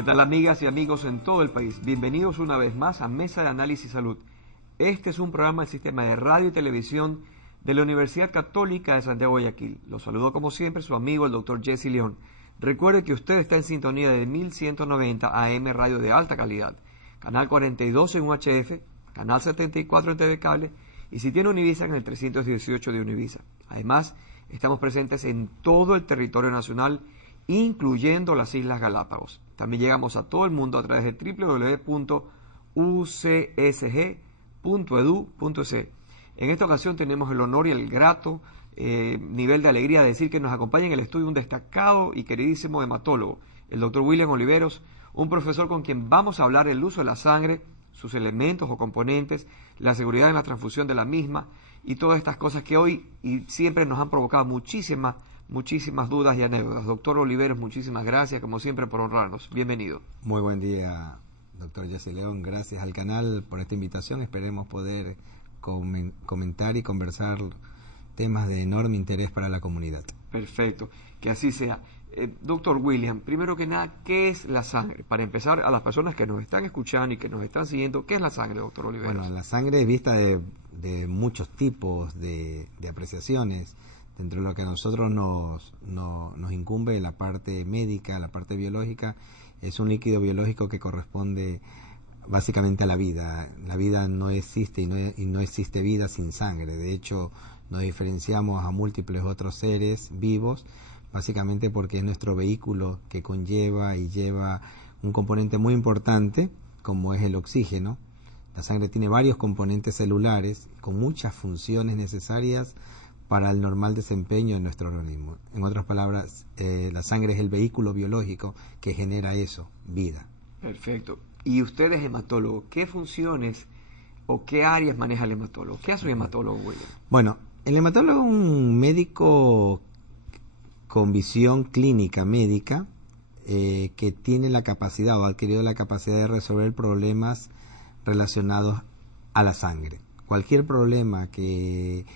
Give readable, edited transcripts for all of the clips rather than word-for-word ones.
¿Qué tal, amigas y amigos en todo el país? Bienvenidos una vez más a Mesa de Análisis Salud. Este es un programa del sistema de radio y televisión de la Universidad Católica de Santiago de Guayaquil. Los saludo como siempre su amigo el doctor Jesse León. Recuerde que usted está en sintonía de 1190 AM radio de alta calidad, canal 42 en UHF, canal 74 en TV Cable y si tiene Univisa en el 318 de Univisa. Además, estamos presentes en todo el territorio nacional, incluyendo las Islas Galápagos. También llegamos a todo el mundo a través de www.ucsg.edu.es. En esta ocasión tenemos el honor y el grato nivel de alegría de decir que nos acompaña en el estudio un destacado y queridísimo hematólogo, el doctor William Oliveros, un profesor con quien vamos a hablar del uso de la sangre, sus elementos o componentes, la seguridad en la transfusión de la misma y todas estas cosas que hoy y siempre nos han provocado muchísimas dudas y anécdotas. Doctor Oliveros, muchísimas gracias, como siempre, por honrarnos. Bienvenido. Muy buen día, doctor Jesse León. Gracias al canal por esta invitación. Esperemos poder comentar y conversar temas de enorme interés para la comunidad. Perfecto, que así sea. Doctor William, primero que nada, ¿qué es la sangre? Para empezar, a las personas que nos están escuchando y que nos están siguiendo, ¿qué es la sangre, doctor Oliveros? Bueno, la sangre es vista de muchos tipos de apreciaciones. Dentro de lo que a nosotros nos incumbe la parte médica, la parte biológica, es un líquido biológico que corresponde básicamente a la vida. La vida no existe y no existe vida sin sangre. De hecho, nos diferenciamos a múltiples otros seres vivos, básicamente porque es nuestro vehículo que conlleva y lleva un componente muy importante, como es el oxígeno. La sangre tiene varios componentes celulares con muchas funciones necesarias para el normal desempeño de nuestro organismo. En otras palabras, la sangre es el vehículo biológico que genera eso, vida. Perfecto. Y usted es hematólogo. ¿Qué funciones o qué áreas maneja el hematólogo? ¿Qué hace un hematólogo, William? Bueno, el hematólogo es un médico con visión clínica médica que tiene la capacidad o ha adquirido la capacidad de resolver problemas relacionados a la sangre. Cualquier problema que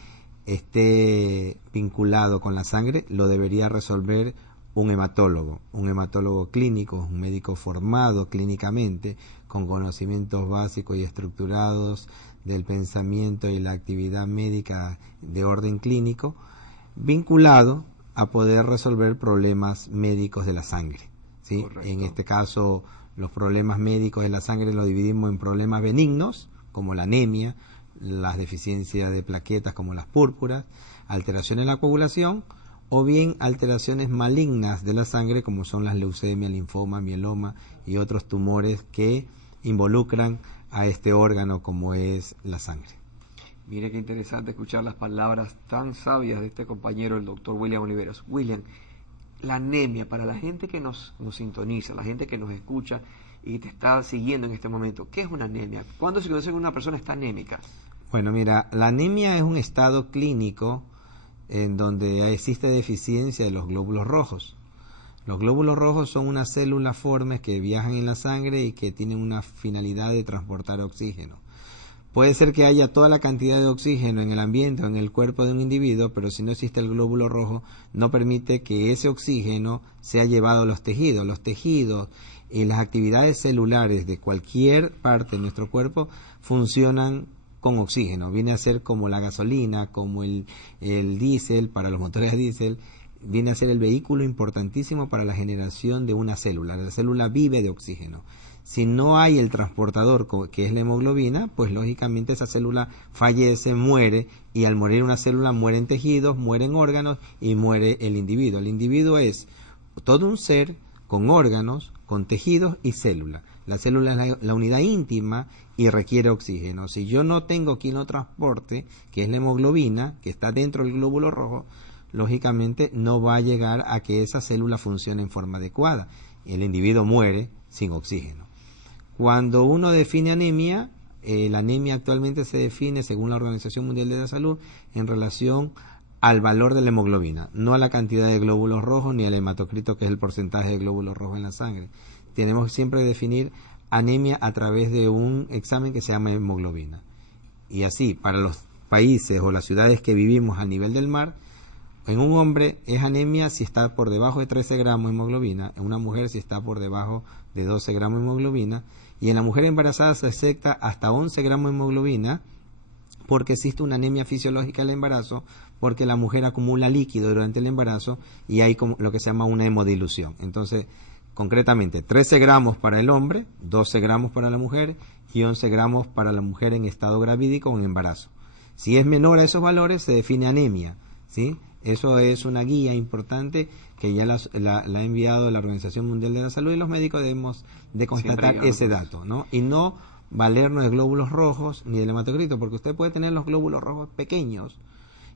esté vinculado con la sangre lo debería resolver un hematólogo clínico, un médico formado clínicamente, con conocimientos básicos y estructurados del pensamiento y la actividad médica de orden clínico, vinculado a poder resolver problemas médicos de la sangre, ¿sí? Correcto. En este caso, los problemas médicos de la sangre los dividimos en problemas benignos, como la anemia, las deficiencias de plaquetas como las púrpuras, alteraciones en la coagulación o bien alteraciones malignas de la sangre como son las leucemia, linfoma, mieloma y otros tumores que involucran a este órgano como es la sangre. Mire qué interesante escuchar las palabras tan sabias de este compañero, el doctor William Oliveros. William, la anemia, para la gente que nos sintoniza, la gente que nos escucha y te está siguiendo en este momento, ¿qué es una anemia? ¿Cuándo se conoce que una persona está anémica? Bueno, mira, la anemia es un estado clínico en donde existe deficiencia de los glóbulos rojos. Los glóbulos rojos son unas células formes que viajan en la sangre y que tienen una finalidad de transportar oxígeno. Puede ser que haya toda la cantidad de oxígeno en el ambiente o en el cuerpo de un individuo, pero si no existe el glóbulo rojo, no permite que ese oxígeno sea llevado a los tejidos. Los tejidos y las actividades celulares de cualquier parte de nuestro cuerpo funcionan con oxígeno. Viene a ser como la gasolina, como el diésel para los motores de diésel. Viene a ser el vehículo importantísimo para la generación de una célula. La célula vive de oxígeno. Si no hay el transportador, que es la hemoglobina, pues lógicamente esa célula fallece, muere, y al morir una célula mueren tejidos, mueren órganos y muere el individuo. El individuo es todo un ser con órganos, con tejidos y células. La célula es la unidad íntima y requiere oxígeno. Si yo no tengo quien lo transporte, que es la hemoglobina, que está dentro del glóbulo rojo, lógicamente no va a llegar a que esa célula funcione en forma adecuada. El individuo muere sin oxígeno. Cuando uno define anemia, la anemia actualmente se define, según la Organización Mundial de la Salud, en relación al valor de la hemoglobina, no a la cantidad de glóbulos rojos ni al hematocrito, que es el porcentaje de glóbulos rojos en la sangre. Tenemos siempre que definir anemia a través de un examen que se llama hemoglobina. Y así, para los países o las ciudades que vivimos a nivel del mar, En un hombre es anemia si está por debajo de 13 gramos de hemoglobina, en una mujer si está por debajo de 12 gramos de hemoglobina, y en la mujer embarazada se acepta hasta 11 gramos de hemoglobina, porque existe una anemia fisiológica del embarazo, porque la mujer acumula líquido durante el embarazo y hay como lo que se llama una hemodilución. Entonces, concretamente, 13 gramos para el hombre, 12 gramos para la mujer y 11 gramos para la mujer en estado gravídico o en embarazo. Si es menor a esos valores, se define anemia, ¿sí? Eso es una guía importante que ya la ha enviado la Organización Mundial de la Salud, y los médicos debemos de constatar ese dato, ¿no? Y no valernos de glóbulos rojos ni del hematocrito, porque usted puede tener los glóbulos rojos pequeños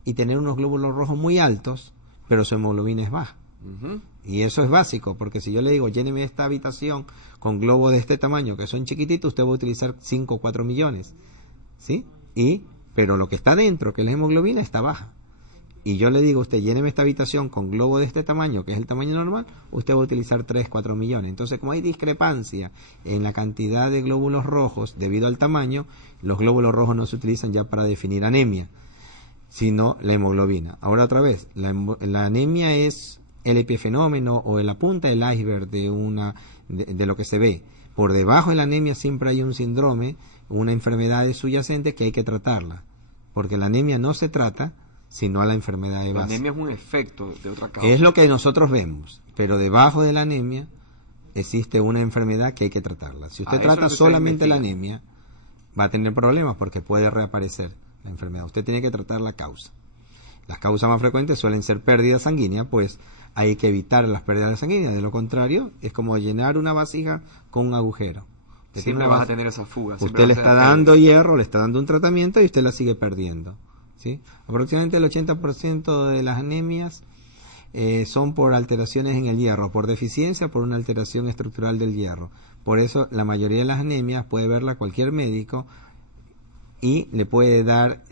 y tener unos glóbulos rojos muy altos, pero su hemoglobina es baja. Y eso es básico, porque si yo le digo, lléneme esta habitación con globos de este tamaño, que son chiquititos, usted va a utilizar 5 o 4 millones, ¿sí? Pero lo que está dentro, que es la hemoglobina, está baja. Y yo le digo a usted, lléneme esta habitación con globo de este tamaño, que es el tamaño normal, usted va a utilizar 3, 4 millones. Entonces, como hay discrepancia en la cantidad de glóbulos rojos debido al tamaño, los glóbulos rojos no se utilizan ya para definir anemia, sino la hemoglobina. Ahora otra vez, la anemia es el epifenómeno o la punta del iceberg de lo que se ve. Por debajo de la anemia siempre hay un síndrome, una enfermedad subyacente que hay que tratarla, porque la anemia no se trata sino a la enfermedad de base. La anemia es un efecto de otra causa. Es lo que nosotros vemos, pero debajo de la anemia existe una enfermedad que hay que tratarla. Si usted trata solamente la anemia, va a tener problemas porque puede reaparecer la enfermedad. Usted tiene que tratar la causa. Las causas más frecuentes suelen ser pérdida sanguínea, pues hay que evitar las pérdidas sanguíneas. De lo contrario, es como llenar una vasija con un agujero. Siempre vas a tener esa fuga. Usted le está dando hierro, le está dando un tratamiento y usted la sigue perdiendo, ¿sí? Aproximadamente el 80% de las anemias son por alteraciones en el hierro, por deficiencia, por una alteración estructural del hierro. Por eso la mayoría de las anemias puede verla cualquier médico y le puede dar,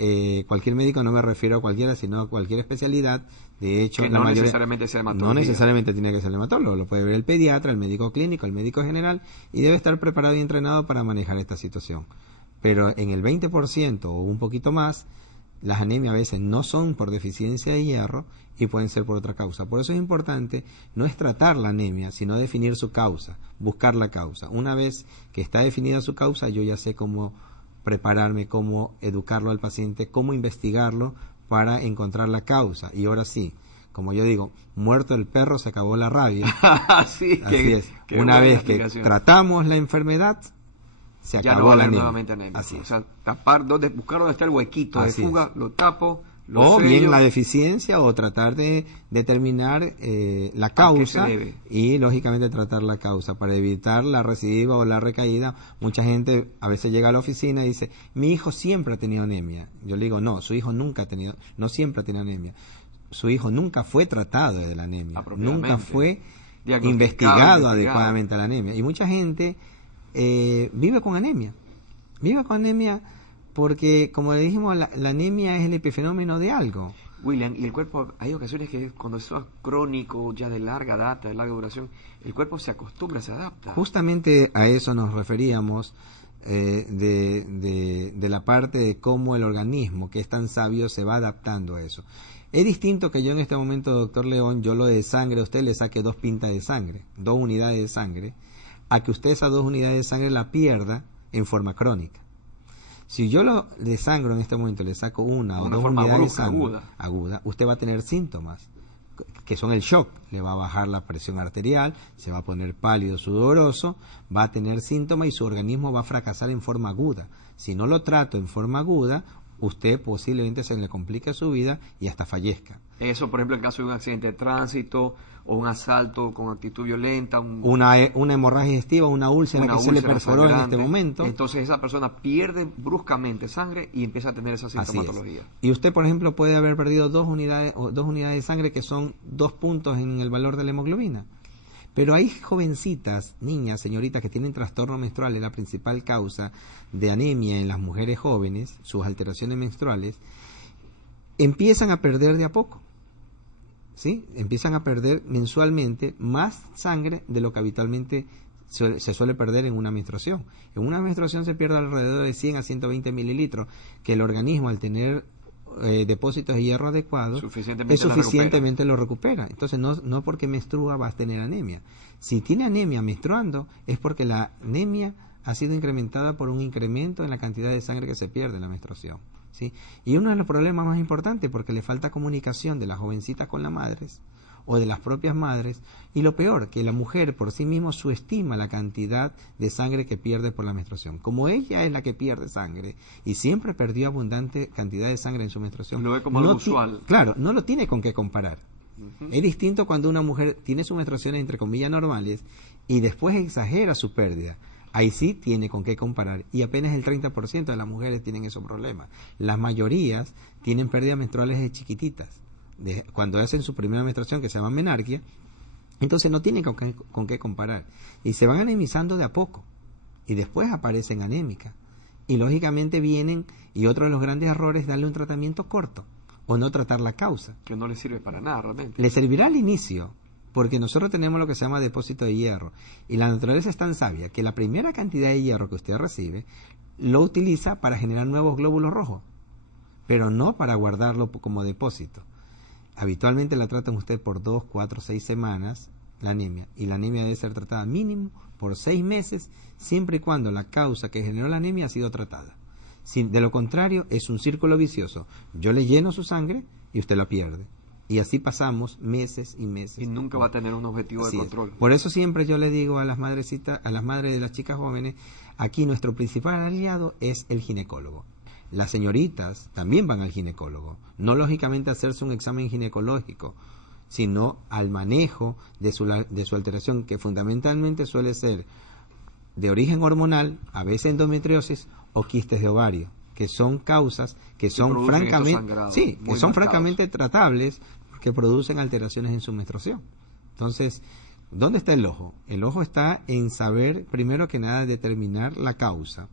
cualquier médico, no me refiero a cualquiera, sino a cualquier especialidad. De hecho, que la mayoría, necesariamente sea hematología. no necesariamente tiene que ser el hematólogo, lo puede ver el pediatra, el médico clínico, el médico general, y debe estar preparado y entrenado para manejar esta situación. Pero en el 20% o un poquito más, las anemias a veces no son por deficiencia de hierro y pueden ser por otra causa. Por eso es importante no es tratar la anemia, sino definir su causa, buscar la causa. Una vez que está definida su causa, yo ya sé cómo prepararme, cómo educarlo al paciente, cómo investigarlo para encontrar la causa. Y ahora sí, como yo digo, muerto el perro se acabó la rabia. Sí, así es. Una vez que tratamos la enfermedad, se acabó la anemia. Así es. O sea, buscar dónde está el huequito de fuga, lo tapo, o bien la deficiencia, o tratar de determinar la causa y lógicamente tratar la causa para evitar la recidiva o la recaída. Mucha gente a veces llega a la oficina y dice, mi hijo siempre ha tenido anemia. Yo le digo, no, su hijo no siempre ha tenido anemia. Su hijo nunca fue tratado de la anemia, nunca fue investigado adecuadamente la anemia. Y mucha gente vive con anemia porque, como le dijimos, la anemia es el epifenómeno de algo. William, y el cuerpo, hay ocasiones que cuando eso es crónico, ya de larga data, de larga duración, el cuerpo se acostumbra, se adapta. Justamente a eso nos referíamos, de la parte de cómo el organismo, que es tan sabio, se va adaptando a eso. Es distinto que yo en este momento, doctor León, yo lo de sangre, a usted le saque 2 pintas de sangre, 2 unidades de sangre, a que usted esas 2 unidades de sangre la pierda en forma crónica. Si yo lo desangro en este momento, le saco una o 2 unidades de sangre aguda, usted va a tener síntomas, que son el shock. Le va a bajar la presión arterial, se va a poner pálido, sudoroso, va a tener síntomas y su organismo va a fracasar en forma aguda. Si no lo trato en forma aguda, usted posiblemente se le complique su vida y hasta fallezca. Eso, por ejemplo, en caso de un accidente de tránsito o un asalto con actitud violenta. Una hemorragia digestiva, una úlcera que se le perforó en este momento. Entonces esa persona pierde bruscamente sangre y empieza a tener esa sintomatología. Y usted, por ejemplo, puede haber perdido 2 unidades de sangre, que son 2 puntos en el valor de la hemoglobina. Pero hay jovencitas, niñas, señoritas que tienen trastorno menstrual, es la principal causa de anemia en las mujeres jóvenes, sus alteraciones menstruales, empiezan a perder de a poco, ¿sí? Empiezan a perder mensualmente más sangre de lo que habitualmente se suele perder en una menstruación. En una menstruación se pierde alrededor de 100 a 120 mililitros, que el organismo, al tener depósitos de hierro adecuados, suficientemente lo recupera. Entonces no porque menstrua vas a tener anemia. Si tiene anemia menstruando es porque la anemia ha sido incrementada por un incremento en la cantidad de sangre que se pierde en la menstruación, ¿sí? Y uno de los problemas más importantes porque le falta comunicación de las jovencitas con las madres o de las propias madres, y lo peor, que la mujer por sí misma subestima la cantidad de sangre que pierde por la menstruación. Como ella es la que pierde sangre y siempre perdió abundante cantidad de sangre en su menstruación, lo ve como algo usual. Claro, no lo tiene con qué comparar. Es distinto cuando una mujer tiene sus menstruaciones entre comillas normales y después exagera su pérdida. Ahí sí tiene con qué comparar, y apenas el 30% de las mujeres tienen esos problemas. Las mayorías tienen pérdidas menstruales de chiquititas, cuando hacen su primera menstruación, que se llama menarquia. Entonces no tienen con qué comparar y se van anemizando de a poco y después aparecen anémicas y lógicamente vienen, y otro de los grandes errores es darle un tratamiento corto o no tratar la causa, que no le sirve para nada realmente. Le servirá al inicio porque nosotros tenemos lo que se llama depósito de hierro, y la naturaleza es tan sabia que la primera cantidad de hierro que usted recibe lo utiliza para generar nuevos glóbulos rojos, pero no para guardarlo como depósito. Habitualmente la tratan usted por 2, 4, 6 semanas, la anemia, y la anemia debe ser tratada mínimo por 6 meses, siempre y cuando la causa que generó la anemia ha sido tratada. De lo contrario, es un círculo vicioso. Yo le lleno su sangre y usted la pierde. Y así pasamos meses y meses. Y nunca va a tener un objetivo de control. Por eso siempre yo le digo a las madrecitas, a las madres de las chicas jóvenes, aquí nuestro principal aliado es el ginecólogo. Las señoritas también van al ginecólogo, no lógicamente a hacerse un examen ginecológico, sino al manejo de su alteración, que fundamentalmente suele ser de origen hormonal, a veces endometriosis o quistes de ovario, que son causas que son francamente tratables, que producen alteraciones en su menstruación. Entonces, ¿dónde está el ojo? El ojo está en saber, primero que nada, determinar la causa.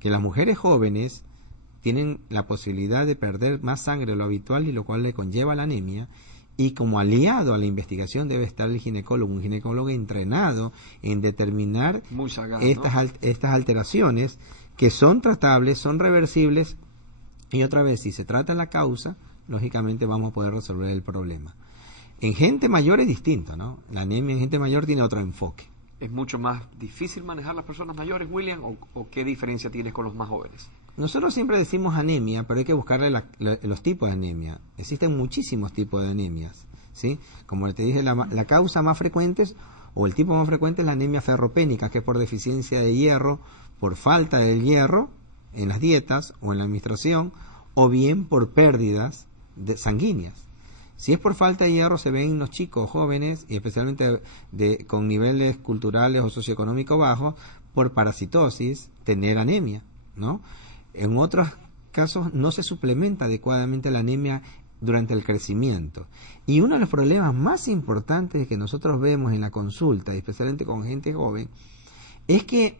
Que las mujeres jóvenes tienen la posibilidad de perder más sangre de lo habitual, y lo cual le conlleva la anemia, y como aliado a la investigación debe estar el ginecólogo, un ginecólogo entrenado en determinar estas alteraciones, que son tratables, son reversibles, y otra vez, si se trata la causa, lógicamente vamos a poder resolver el problema. En gente mayor es distinto, ¿no? La anemia en gente mayor tiene otro enfoque. ¿Es mucho más difícil manejar las personas mayores, William, o qué diferencia tienes con los más jóvenes? Nosotros siempre decimos anemia, pero hay que buscarle los tipos de anemia. Existen muchísimos tipos de anemias, ¿sí? Como te dije, la causa más frecuente o el tipo más frecuente es la anemia ferropénica, que es por deficiencia de hierro, por falta del hierro en las dietas o en la administración, o bien por pérdidas sanguíneas. Si es por falta de hierro, se ven en los chicos jóvenes, y especialmente con niveles culturales o socioeconómicos bajos, por parasitosis, tener anemia, ¿no? En otros casos no se suplementa adecuadamente la anemia durante el crecimiento. Y uno de los problemas más importantes que nosotros vemos en la consulta, especialmente con gente joven, es que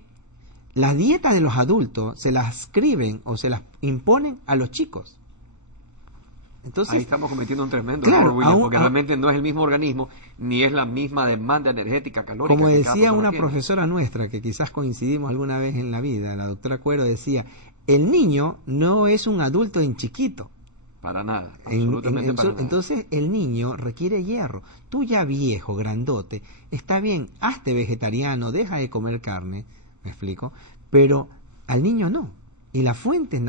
las dietas de los adultos se las escriben o se las imponen a los chicos. Entonces, ahí estamos cometiendo un tremendo error, William, porque realmente no es el mismo organismo, ni es la misma demanda energética, calórica. Como decía una profesora nuestra, que quizás coincidimos alguna vez en la vida, la doctora Cuero, decía, el niño no es un adulto en chiquito. Para nada, absolutamente para nada. Entonces el niño requiere hierro. Tú ya viejo, grandote, está bien, hazte vegetariano, deja de comer carne, ¿me explico? Pero al niño no. Y las fuentes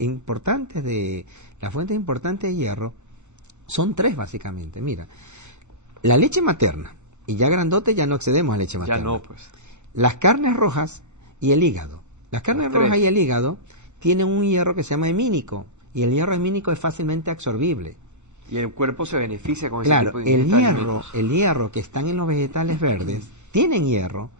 importantes de hierro son 3 básicamente. Mira, la leche materna, y ya grandote ya no accedemos a leche materna. Ya no, pues. Las carnes rojas y el hígado. Las carnes rojas y el hígado tienen un hierro que se llama hemínico, y el hierro hemínico es fácilmente absorbible. Y el cuerpo se beneficia con ese tipo de alimentos. El hierro que están en los vegetales verdes tienen hierro,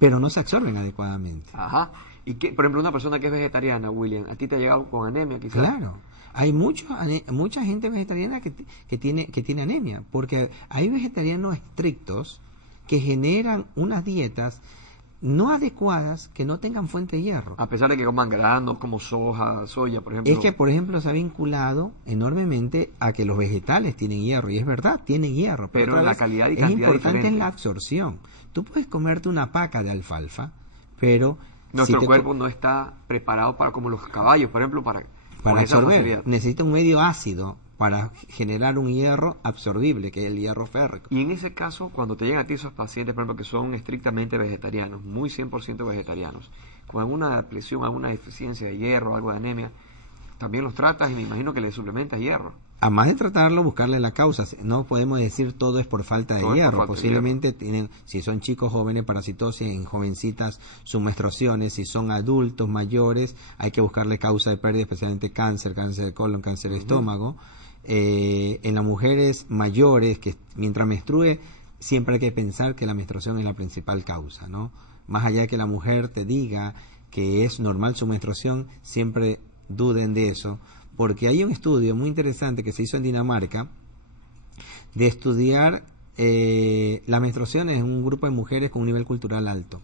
pero no se absorben adecuadamente. Ajá. Y que, por ejemplo, una persona que es vegetariana, William, ¿a ti te ha llegado con anemia quizás? Claro. Hay mucha gente vegetariana que tiene anemia, porque hay vegetarianos estrictos que generan unas dietas no adecuadas que no tengan fuente de hierro. A pesar de que coman granos como soya, por ejemplo. Es que, por ejemplo, se ha vinculado enormemente a que los vegetales tienen hierro, y es verdad, tienen hierro. Pero la calidad y cantidad es importante diferente. En la absorción. Tú puedes comerte una paca de alfalfa, pero... Nuestro cuerpo no está preparado para, como los caballos, por ejemplo, para para esa absorber. facilidad. Necesita un medio ácido para generar un hierro absorbible, que es el hierro férrico. Y en ese caso, cuando te llegan a ti esos pacientes, por ejemplo, que son estrictamente vegetarianos, muy 100% vegetarianos, con alguna depresión, alguna deficiencia de hierro, algo de anemia, también los tratas y me imagino que les suplementas hierro. Además de tratarlo, buscarle la causa. No podemos decir todo es por falta de Todo es por hierro. falta de Posiblemente tienen, si son chicos jóvenes, parasitosis, en jovencitas sus menstruaciones. Si son adultos mayores, hay que buscarle causa de pérdida, especialmente cáncer, cáncer de colon, cáncer de estómago. En las mujeres mayores, que mientras menstrue, siempre hay que pensar que la menstruación es la principal causa, ¿no? Más allá de que la mujer te diga que es normal su menstruación, siempre duden de eso, porque hay un estudio muy interesante que se hizo en Dinamarca de estudiar las menstruaciones en un grupo de mujeres con un nivel cultural alto.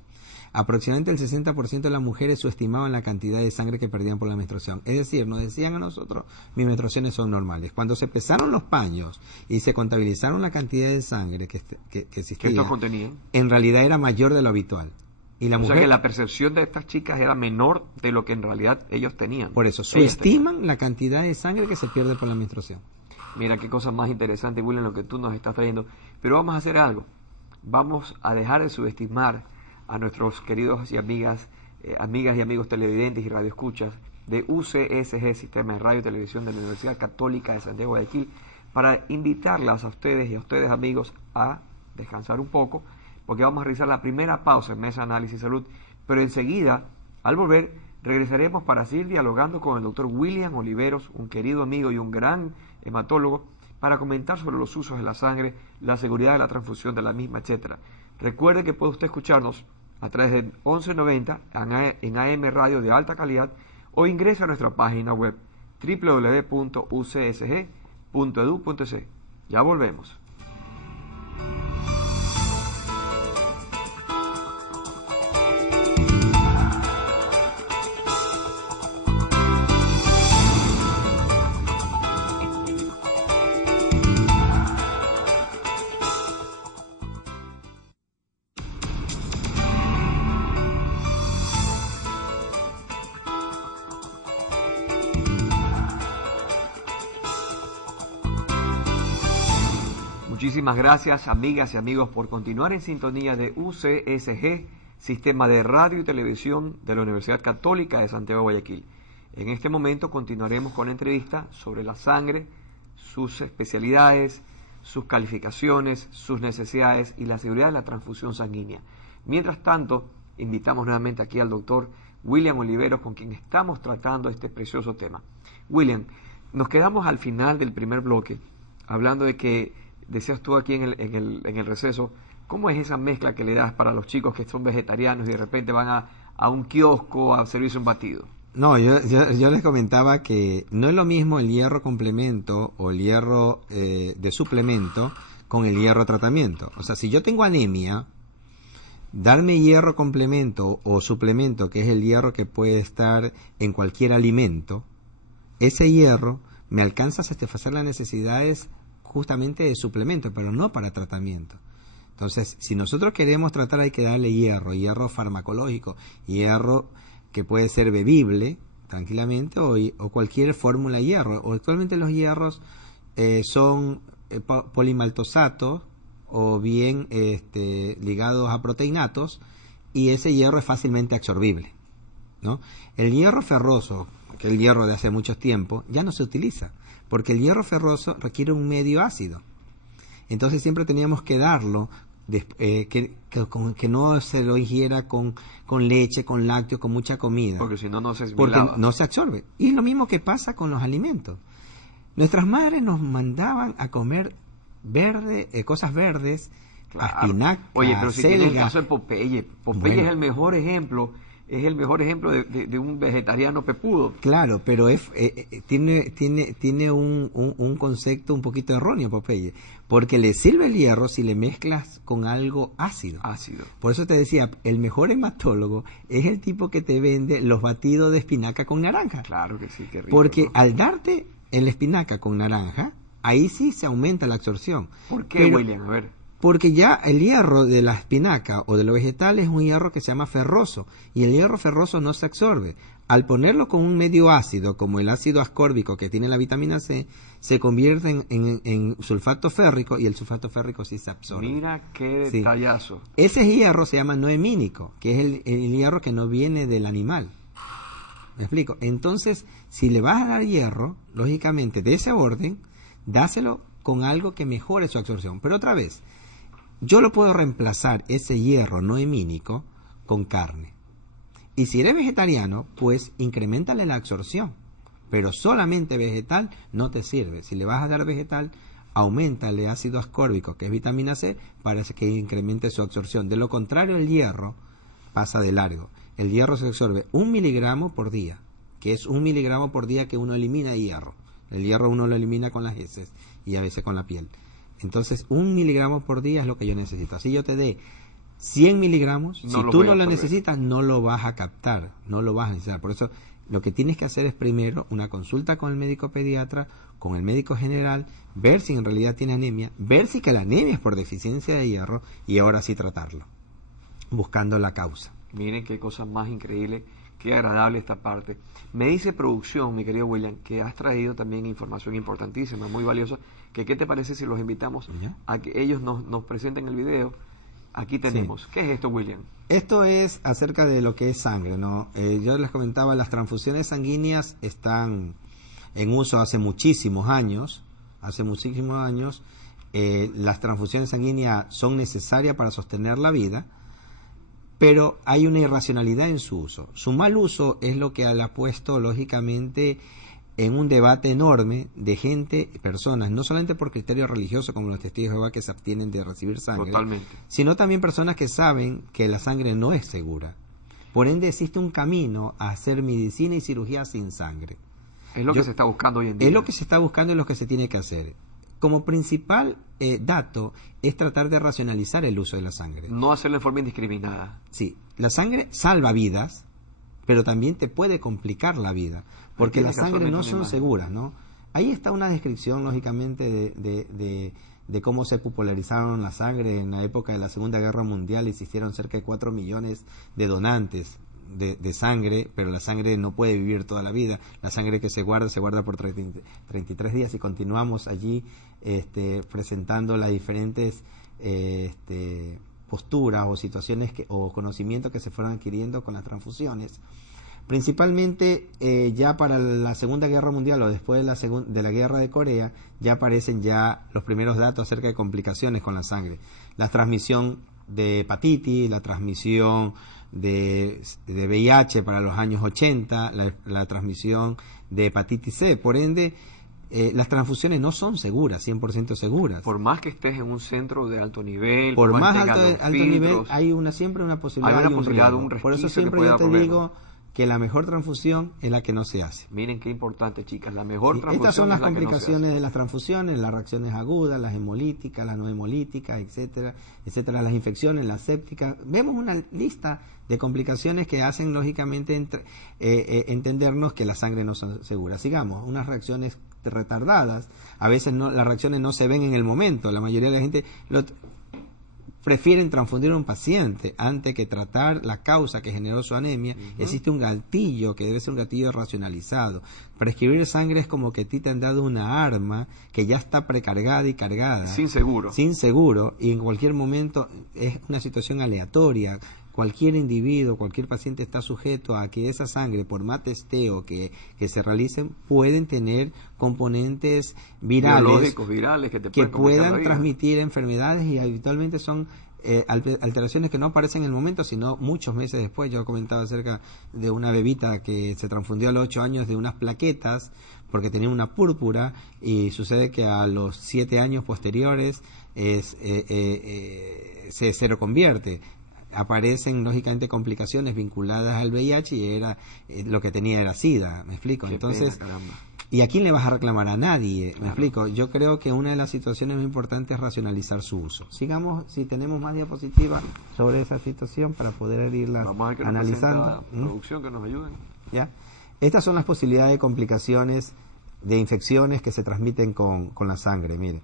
Aproximadamente el 60% de las mujeres subestimaban la cantidad de sangre que perdían por la menstruación. Es decir, nos decían a nosotros, mis menstruaciones son normales. Cuando se pesaron los paños y se contabilizaron la cantidad de sangre que existía, ¿Qué estos contenían? en realidad era mayor de lo habitual. Y la O mujer, sea que la percepción de estas chicas era menor de lo que en realidad ellos tenían. por eso, Ellas tenían. subestiman la cantidad de sangre que se pierde por la menstruación. Mira qué cosa más interesante, William, lo que tú nos estás trayendo. Pero vamos a hacer algo. Vamos a dejar de subestimar a nuestros queridos y amigas y amigos televidentes y radioescuchas de UCSG, Sistema de Radio y Televisión de la Universidad Católica de Santiago de Guayaquil, para invitarlas a ustedes y a ustedes, amigos, a descansar un poco, porque vamos a realizar la primera pausa en Mesa Análisis Salud, pero enseguida, al volver, regresaremos para seguir dialogando con el doctor William Oliveros, un querido amigo y un gran hematólogo, para comentar sobre los usos de la sangre, la seguridad de la transfusión de la misma, etcétera. Recuerde que puede usted escucharnos a través del 1190 en AM Radio de alta calidad o ingrese a nuestra página web www.ucsg.edu.c. Ya volvemos. Muchísimas gracias, amigas y amigos, por continuar en sintonía de UCSG, Sistema de Radio y Televisión de la Universidad Católica de Santiago de Guayaquil. En este momento continuaremos con la entrevista sobre la sangre, sus especialidades, sus calificaciones, sus necesidades y la seguridad de la transfusión sanguínea. Mientras tanto, invitamos nuevamente aquí al doctor William Oliveros, con quien estamos tratando este precioso tema. William, nos quedamos al final del primer bloque, hablando de que decías tú aquí en el receso, ¿cómo es esa mezcla que le das para los chicos que son vegetarianos y de repente van a un kiosco a servirse un batido? No, yo les comentaba que no es lo mismo el hierro complemento o el hierro de suplemento con el hierro tratamiento. O sea, si yo tengo anemia, darme hierro complemento o suplemento, que es el hierro que puede estar en cualquier alimento, ese hierro me alcanza a satisfacer las necesidades justamente de suplemento, pero no para tratamiento. Entonces, si nosotros queremos tratar, hay que darle hierro farmacológico, hierro que puede ser bebible tranquilamente o cualquier fórmula de hierro. O actualmente los hierros son polimaltosatos o bien ligados a proteinatos, y ese hierro es fácilmente absorbible, ¿no? El hierro ferroso, que es el hierro de hace mucho tiempo, ya no se utiliza, porque el hierro ferroso requiere un medio ácido. Entonces siempre teníamos que darlo, que no se lo ingiera con leche, con lácteos, con mucha comida. Porque si no, no se asimilaba. Porque no se absorbe. Y lo mismo que pasa con los alimentos. Nuestras madres nos mandaban a comer cosas verdes, Claro. espinaca, Oye, pero si tiene el selga. caso de Popeye. Popeye Bueno. es el mejor ejemplo de un vegetariano pepudo. Claro, pero tiene un concepto un poquito erróneo, Popeye, porque le sirve el hierro si le mezclas con algo ácido. Ácido. Por eso te decía, el mejor hematólogo es el tipo que te vende los batidos de espinaca con naranja. Claro que sí, qué rico. Porque ¿no? al darte el espinaca con naranja, ahí sí se aumenta la absorción. ¿Por qué, Pero- William? A ver. Porque ya el hierro de la espinaca o de lo vegetal es un hierro que se llama ferroso, y el hierro ferroso no se absorbe. Al ponerlo con un medio ácido, como el ácido ascórbico que tiene la vitamina C, se convierte en sulfato férrico, y el sulfato férrico sí se absorbe. Mira qué detallazo. Sí. Ese hierro se llama noemínico, que es el hierro que no viene del animal. ¿Me explico? Entonces, si le vas a dar hierro, lógicamente, de ese orden, dáselo con algo que mejore su absorción. Pero otra vez, yo lo puedo reemplazar, ese hierro noemínico, con carne. Y si eres vegetariano, pues increméntale la absorción. Pero solamente vegetal no te sirve. Si le vas a dar vegetal, auméntale ácido ascórbico, que es vitamina C, para que incremente su absorción. De lo contrario, el hierro pasa de largo. El hierro se absorbe 1 miligramo por día, que es 1 miligramo por día que uno elimina de hierro. El hierro uno lo elimina con las heces y a veces con la piel. Entonces, 1 miligramo por día es lo que yo necesito. Así yo te dé 100 miligramos, si tú no lo necesitas, no lo vas a captar, no lo vas a necesitar. Por eso, lo que tienes que hacer es primero una consulta con el médico pediatra, con el médico general, ver si en realidad tiene anemia, ver si que la anemia es por deficiencia de hierro, y ahora sí tratarlo, buscando la causa. Miren qué cosa más increíble, qué agradable esta parte. Me dice producción, mi querido William, que has traído también información importantísima, muy valiosa, que qué te parece si los invitamos a que ellos nos presenten el video. Aquí tenemos. Sí. ¿Qué es esto, William? Esto es acerca de lo que es sangre, ¿no? Yo les comentaba, las transfusiones sanguíneas están en uso hace muchísimos años. Las transfusiones sanguíneas son necesarias para sostener la vida, pero hay una irracionalidad en su uso. Su mal uso es lo que ha puesto, lógicamente, en un debate enorme de gente, personas, no solamente por criterio religioso como los testigos de Jehová que se abstienen de recibir sangre, totalmente, sino también personas que saben que la sangre no es segura. Por ende, existe un camino a hacer medicina y cirugía sin sangre. Es lo que se está buscando hoy en día. Es lo que se está buscando y lo que se tiene que hacer. Como principal dato es tratar de racionalizar el uso de la sangre. No hacerlo de forma indiscriminada. Sí, la sangre salva vidas, pero también te puede complicar la vida, porque las sangres no son seguras, ¿no? Ahí está una descripción, lógicamente, de cómo se popularizaron la sangre en la época de la Segunda Guerra Mundial. Existieron cerca de 4 millones de donantes de sangre, pero la sangre no puede vivir toda la vida. La sangre que se guarda por 33 días, y continuamos allí presentando las diferentes posturas o situaciones o conocimientos que se fueron adquiriendo con las transfusiones. Principalmente ya para la Segunda Guerra Mundial o después de la Guerra de Corea, ya aparecen ya los primeros datos acerca de complicaciones con la sangre. La transmisión de hepatitis, la transmisión de VIH para los años 80, la transmisión de hepatitis C. Por ende, las transfusiones no son seguras, 100% seguras. Por más que estés en un centro de alto nivel, por más alto nivel, hay siempre una posibilidad, hay una posibilidad de un resquicio. Por eso siempre yo te digo que la mejor transfusión es la que no se hace. Miren qué importante, chicas, la mejor transfusión. Estas son las es la complicaciones que no se de las transfusiones, las reacciones agudas, las hemolíticas, las no hemolíticas, etcétera, etcétera, las infecciones, las sépticas. Vemos una lista de complicaciones que hacen, lógicamente, entendernos que la sangre no es segura. Sigamos, unas reacciones retardadas, a veces las reacciones no se ven en el momento. La mayoría de la gente prefieren transfundir a un paciente antes que tratar la causa que generó su anemia. Existe un gatillo que debe ser un gatillo racionalizado. Prescribir sangre es como que a ti te han dado una arma que ya está precargada y cargada. Sin seguro, y en cualquier momento es una situación aleatoria. Cualquier individuo, cualquier paciente está sujeto a que esa sangre, por más testeo que se realicen, pueden tener componentes virales que puedan transmitir enfermedades, y habitualmente son alteraciones que no aparecen en el momento, sino muchos meses después. Yo comentaba acerca de una bebita que se transfundió a los 8 años de unas plaquetas porque tenía una púrpura, y sucede que a los 7 años posteriores se reconvierte. Aparecen lógicamente complicaciones vinculadas al VIH, y lo que tenía era SIDA, ¿me explico? Entonces, ¿y a quién le vas a reclamar? A nadie, ¿me explico? Yo creo que una de las situaciones muy importantes es racionalizar su uso. Sigamos, si tenemos más diapositivas sobre esa situación para poder irlas analizando. Producción, que nos ayuden. ¿Ya? Estas son las posibilidades de complicaciones de infecciones que se transmiten con la sangre. Miren,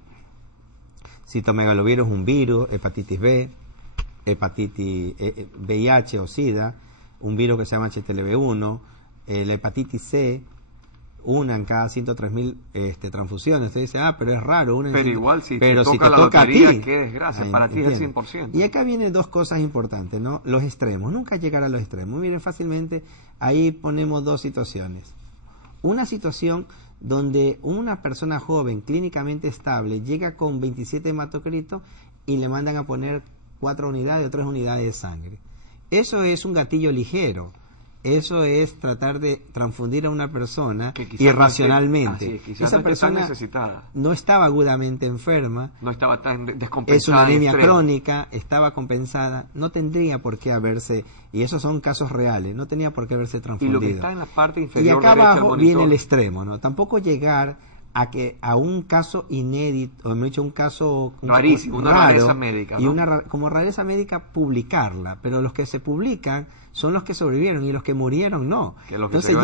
Citomegalovirus es un virus, hepatitis B, hepatitis VIH o SIDA, un virus que se llama HTLV1, la hepatitis C, una en cada 103.000 transfusiones. Usted dice, pero es raro. Pero igual, si pero te si toca te la toca lotería, a ti, qué desgracia, para ti es el 100%. Y acá vienen dos cosas importantes, ¿no? Los extremos, nunca llegar a los extremos. Miren, fácilmente, ahí ponemos dos situaciones. Una situación donde una persona joven, clínicamente estable, llega con 27 hematocritos y le mandan a poner 4 unidades o 3 unidades de sangre. Eso es un gatillo ligero. Eso es tratar de transfundir a una persona irracionalmente. Esa persona no estaba agudamente enferma, no estaba tan descompensada, es una anemia crónica, estaba compensada, no tendría por qué haberse, y esos son casos reales, no tenía por qué haberse transfundido. Y lo que está en la parte inferior y acá abajo viene el extremo, ¿no? Tampoco llegar a un caso inédito, o me he dicho un caso rarísimo, una rareza médica, ¿no? Y como rareza médica publicarla, pero los que se publican son los que sobrevivieron y los que murieron no. Entonces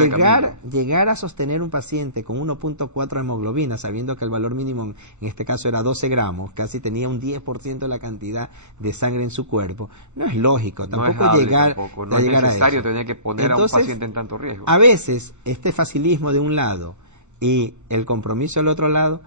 llegar a sostener un paciente con 1.4 de hemoglobina, sabiendo que el valor mínimo en este caso era 12 gramos, casi tenía un 10% de la cantidad de sangre en su cuerpo, no es lógico, tampoco no llegar no es necesario tener que poner a un paciente en tanto riesgo. A veces este facilismo de un lado y el compromiso del otro lado,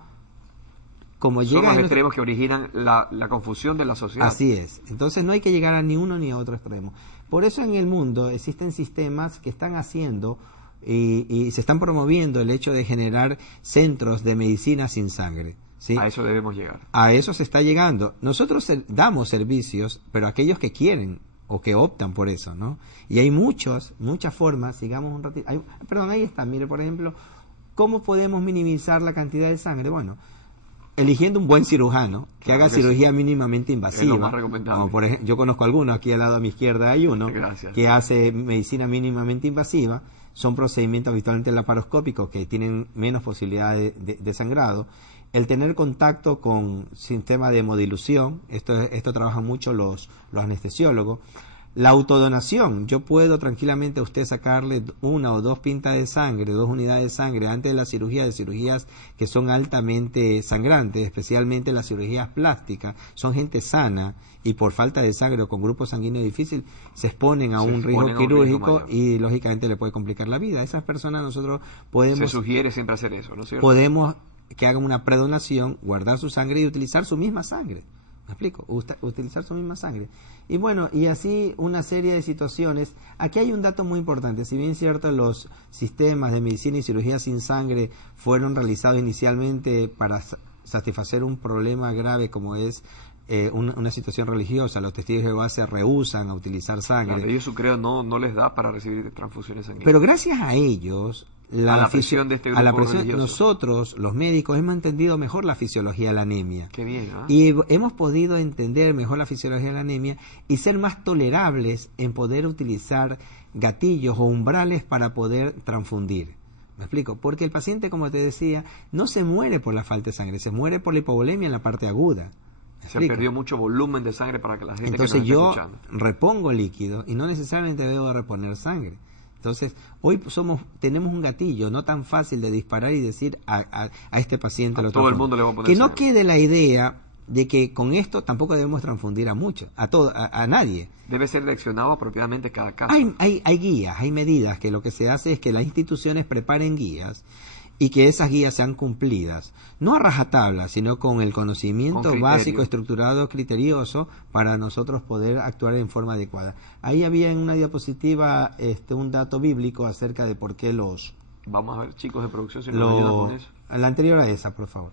como son llega los extremos que originan la confusión de la sociedad. Así es. Entonces no hay que llegar a ni uno ni a otro extremo. Por eso en el mundo existen sistemas que están haciendo y se están promoviendo el hecho de generar centros de medicina sin sangre, ¿sí? A eso debemos llegar. A eso se está llegando. Nosotros damos servicios, pero aquellos que quieren o que optan por eso, ¿no? Y hay muchas formas. Sigamos un ratito. Ahí está. Mire, por ejemplo, ¿cómo podemos minimizar la cantidad de sangre? Bueno, eligiendo un buen cirujano que haga cirugía mínimamente invasiva. Es lo más recomendable. Como por ejemplo, yo conozco algunos, aquí al lado a mi izquierda hay uno que hace medicina mínimamente invasiva. Son procedimientos habitualmente laparoscópicos que tienen menos posibilidades de sangrado. El tener contacto con sistema de hemodilución, esto trabajan mucho los anestesiólogos. La autodonación, yo puedo tranquilamente a usted sacarle 1 o 2 pintas de sangre, 2 unidades de sangre antes de la cirugía, de cirugías que son altamente sangrantes, especialmente las cirugías plásticas, son gente sana y por falta de sangre o con grupo sanguíneo difícil se exponen a un riesgo quirúrgico y lógicamente le puede complicar la vida. A esas personas nosotros podemos... Se sugiere siempre hacer eso, ¿no es cierto? Podemos que hagan una predonación, guardar su sangre y utilizar su misma sangre. ¿Me explico? Utilizar su misma sangre. Y bueno, y así una serie de situaciones. Aquí hay un dato muy importante. Si bien es cierto, los sistemas de medicina y cirugía sin sangre fueron realizados inicialmente para satisfacer un problema grave como es una situación religiosa. Los testigos de Jehová se rehúsan a utilizar sangre. Claro, ellos su credo no les da para recibir transfusiones sanguíneas. Pero gracias a ellos... a la presión de este grupo religioso. Nosotros, los médicos, hemos entendido mejor la fisiología de la anemia. Qué bien, ¿eh? Y hemos podido entender mejor la fisiología de la anemia y ser más tolerables en poder utilizar gatillos o umbrales para poder transfundir. ¿Me explico? Porque el paciente, como te decía, no se muere por la falta de sangre, se muere por la hipovolemia en la parte aguda. Se perdió mucho volumen de sangre para que la gente Entonces que nos esté escuchando. Repongo líquido y no necesariamente debo de reponer sangre. Entonces, hoy tenemos un gatillo no tan fácil de disparar y decir a este paciente a todo el mundo le va a poner que no sangre. Quede la idea de que con esto tampoco debemos transfundir a muchos, a nadie. Debe ser leccionado apropiadamente cada caso. Hay guías, hay medidas que lo que se hace es que las instituciones preparen guías y que esas guías sean cumplidas, no a rajatabla, sino con el conocimiento básico, estructurado, criterioso, para nosotros poder actuar en forma adecuada. Ahí había en una diapositiva un dato bíblico acerca de por qué Vamos a ver, chicos de producción, si nos ayudan con eso. La anterior a esa, por favor.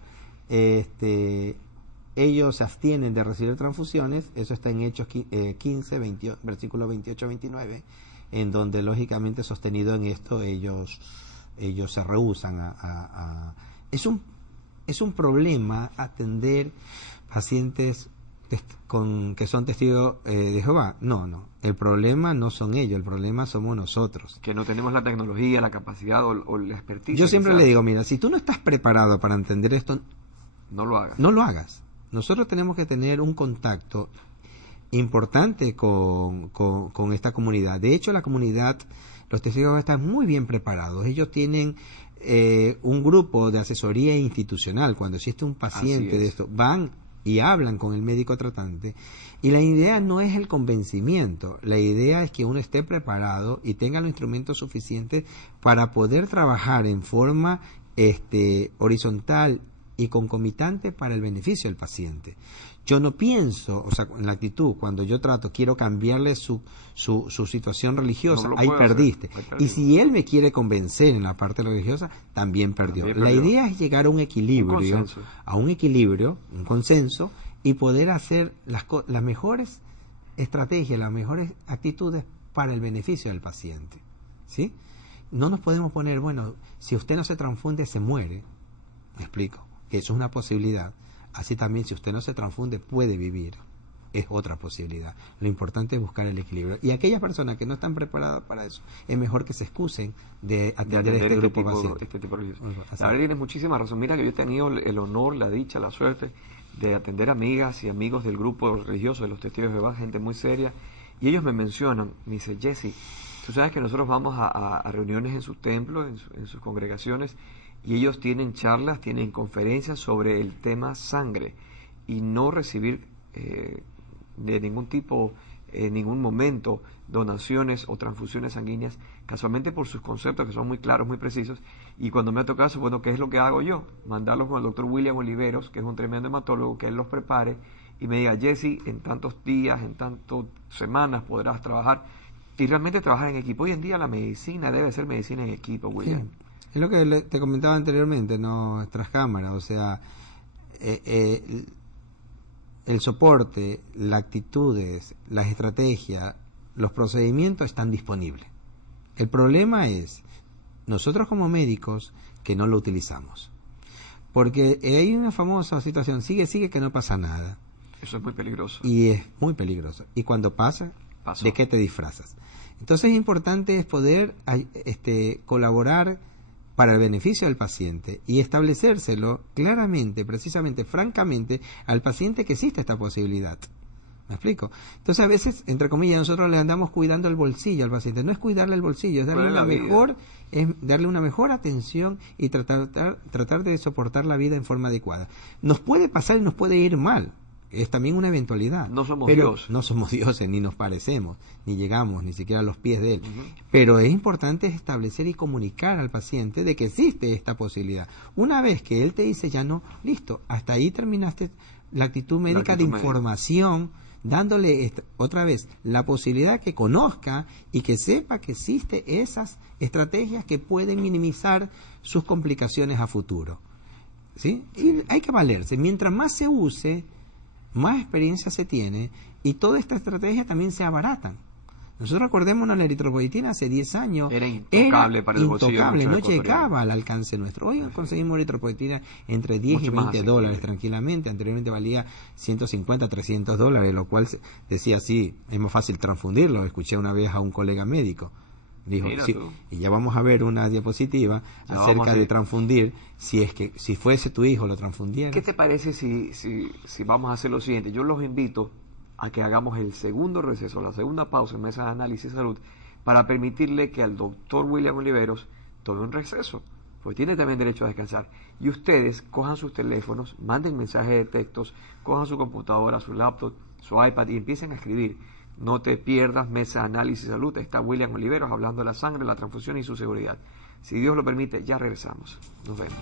Ellos se abstienen de recibir transfusiones, eso está en Hechos 15, versículo 28-29, en donde lógicamente sostenido en esto ellos se rehúsan es un problema atender pacientes que son testigos de Jehová. No, el problema no son ellos, el problema somos nosotros. Que no tenemos la tecnología, la capacidad o la expertise. Yo siempre le digo, mira, si tú no estás preparado para entender esto, no lo hagas. No lo hagas. Nosotros tenemos que tener un contacto importante con esta comunidad. De hecho, la comunidad, los testigos están muy bien preparados. Ellos tienen un grupo de asesoría institucional. Cuando existe un paciente de esto, van y hablan con el médico tratante. Y la idea no es el convencimiento, la idea es que uno esté preparado y tenga los instrumentos suficientes para poder trabajar en forma horizontal y concomitante para el beneficio del paciente. Yo no pienso, o sea, en la actitud, cuando yo quiero cambiarle su situación religiosa, ahí perdiste. Y si él me quiere convencer en la parte religiosa, también perdió. La idea es llegar a un equilibrio, un consenso, y poder hacer las mejores estrategias, las mejores actitudes para el beneficio del paciente. ¿Sí? No nos podemos poner, bueno, si usted no se transfunde, se muere. Me explico, que eso es una posibilidad. Así también, si usted no se transfunde, puede vivir. Es otra posibilidad. Lo importante es buscar el equilibrio. Y aquellas personas que no están preparadas para eso, es mejor que se excusen de atender este grupo de pacientes. Este tipo de la verdad, tienes muchísima razón. Mira que yo he tenido el honor, la dicha, la suerte de atender amigas y amigos del grupo religioso de los Testigos de Jehová, gente muy seria, y ellos me mencionan, me dice, Jesse, tú sabes que nosotros vamos a reuniones en sus templos, en sus congregaciones, y ellos tienen charlas, tienen conferencias sobre el tema sangre, y no recibir de ningún tipo, en ningún momento, donaciones o transfusiones sanguíneas, casualmente por sus conceptos que son muy claros, muy precisos. Y cuando me ha tocado eso, bueno, ¿qué es lo que hago yo? Mandarlos con el doctor William Oliveros, que es un tremendo hematólogo, que él los prepare y me diga, Jesse, en tantos días, en tantas semanas podrás trabajar, y realmente trabajar en equipo. Hoy en día la medicina debe ser medicina en equipo, William. Sí. Es lo que te comentaba anteriormente, ¿no? Tras cámara, o sea, el soporte, las actitudes, las estrategias, los procedimientos están disponibles. El problema es nosotros como médicos que no lo utilizamos. Porque hay una famosa situación, sigue que no pasa nada. Eso es muy peligroso. Y es muy peligroso. Y cuando pasa, ¿de qué te disfrazas? Entonces es importante poder colaborar para el beneficio del paciente y establecérselo claramente, precisamente, francamente, al paciente que existe esta posibilidad. ¿Me explico? Entonces a veces, entre comillas, nosotros le andamos cuidando el bolsillo al paciente. No es cuidarle el bolsillo, es darle darle una mejor atención y tratar de soportar la vida en forma adecuada. Nos puede pasar y nos puede ir mal. Es también una eventualidad. No somos Dios. No somos dioses, ni nos parecemos, ni llegamos ni siquiera a los pies de él. Pero es importante establecer y comunicar al paciente de que existe esta posibilidad. Una vez que él te dice ya no, listo, hasta ahí terminaste la actitud médica de información, dándole otra vez la posibilidad que conozca y que sepa que existen esas estrategias que pueden minimizar sus complicaciones a futuro. ¿Sí? Y hay que valerse. Mientras más se use, más experiencia se tiene y toda esta estrategia también se abaratan. Nosotros recordémonos la eritropoyetina hace 10 años. Era intocable para el bolsillo. No llegaba al alcance nuestro. Hoy conseguimos eritropoyetina entre 10 y 20 dólares tranquilamente. Anteriormente valía 150, 300 dólares, lo cual decía, sí, es más fácil transfundirlo. Escuché una vez a un colega médico. Dijo, sí, y ya vamos a ver una diapositiva acerca de transfundir, si fuese tu hijo lo transfundiera. ¿Qué te parece si vamos a hacer lo siguiente? Yo los invito a que hagamos el segundo receso, la segunda pausa en Mesa de Análisis de Salud, para permitirle que al doctor William Oliveros tome un receso, porque tiene también derecho a descansar. Y ustedes cojan sus teléfonos, manden mensajes de textos, cojan su computadora, su laptop, su iPad y empiecen a escribir. No te pierdas Mesa de Análisis de Salud. Está William Oliveros hablando de la sangre, la transfusión y su seguridad. Si Dios lo permite, ya regresamos. Nos vemos.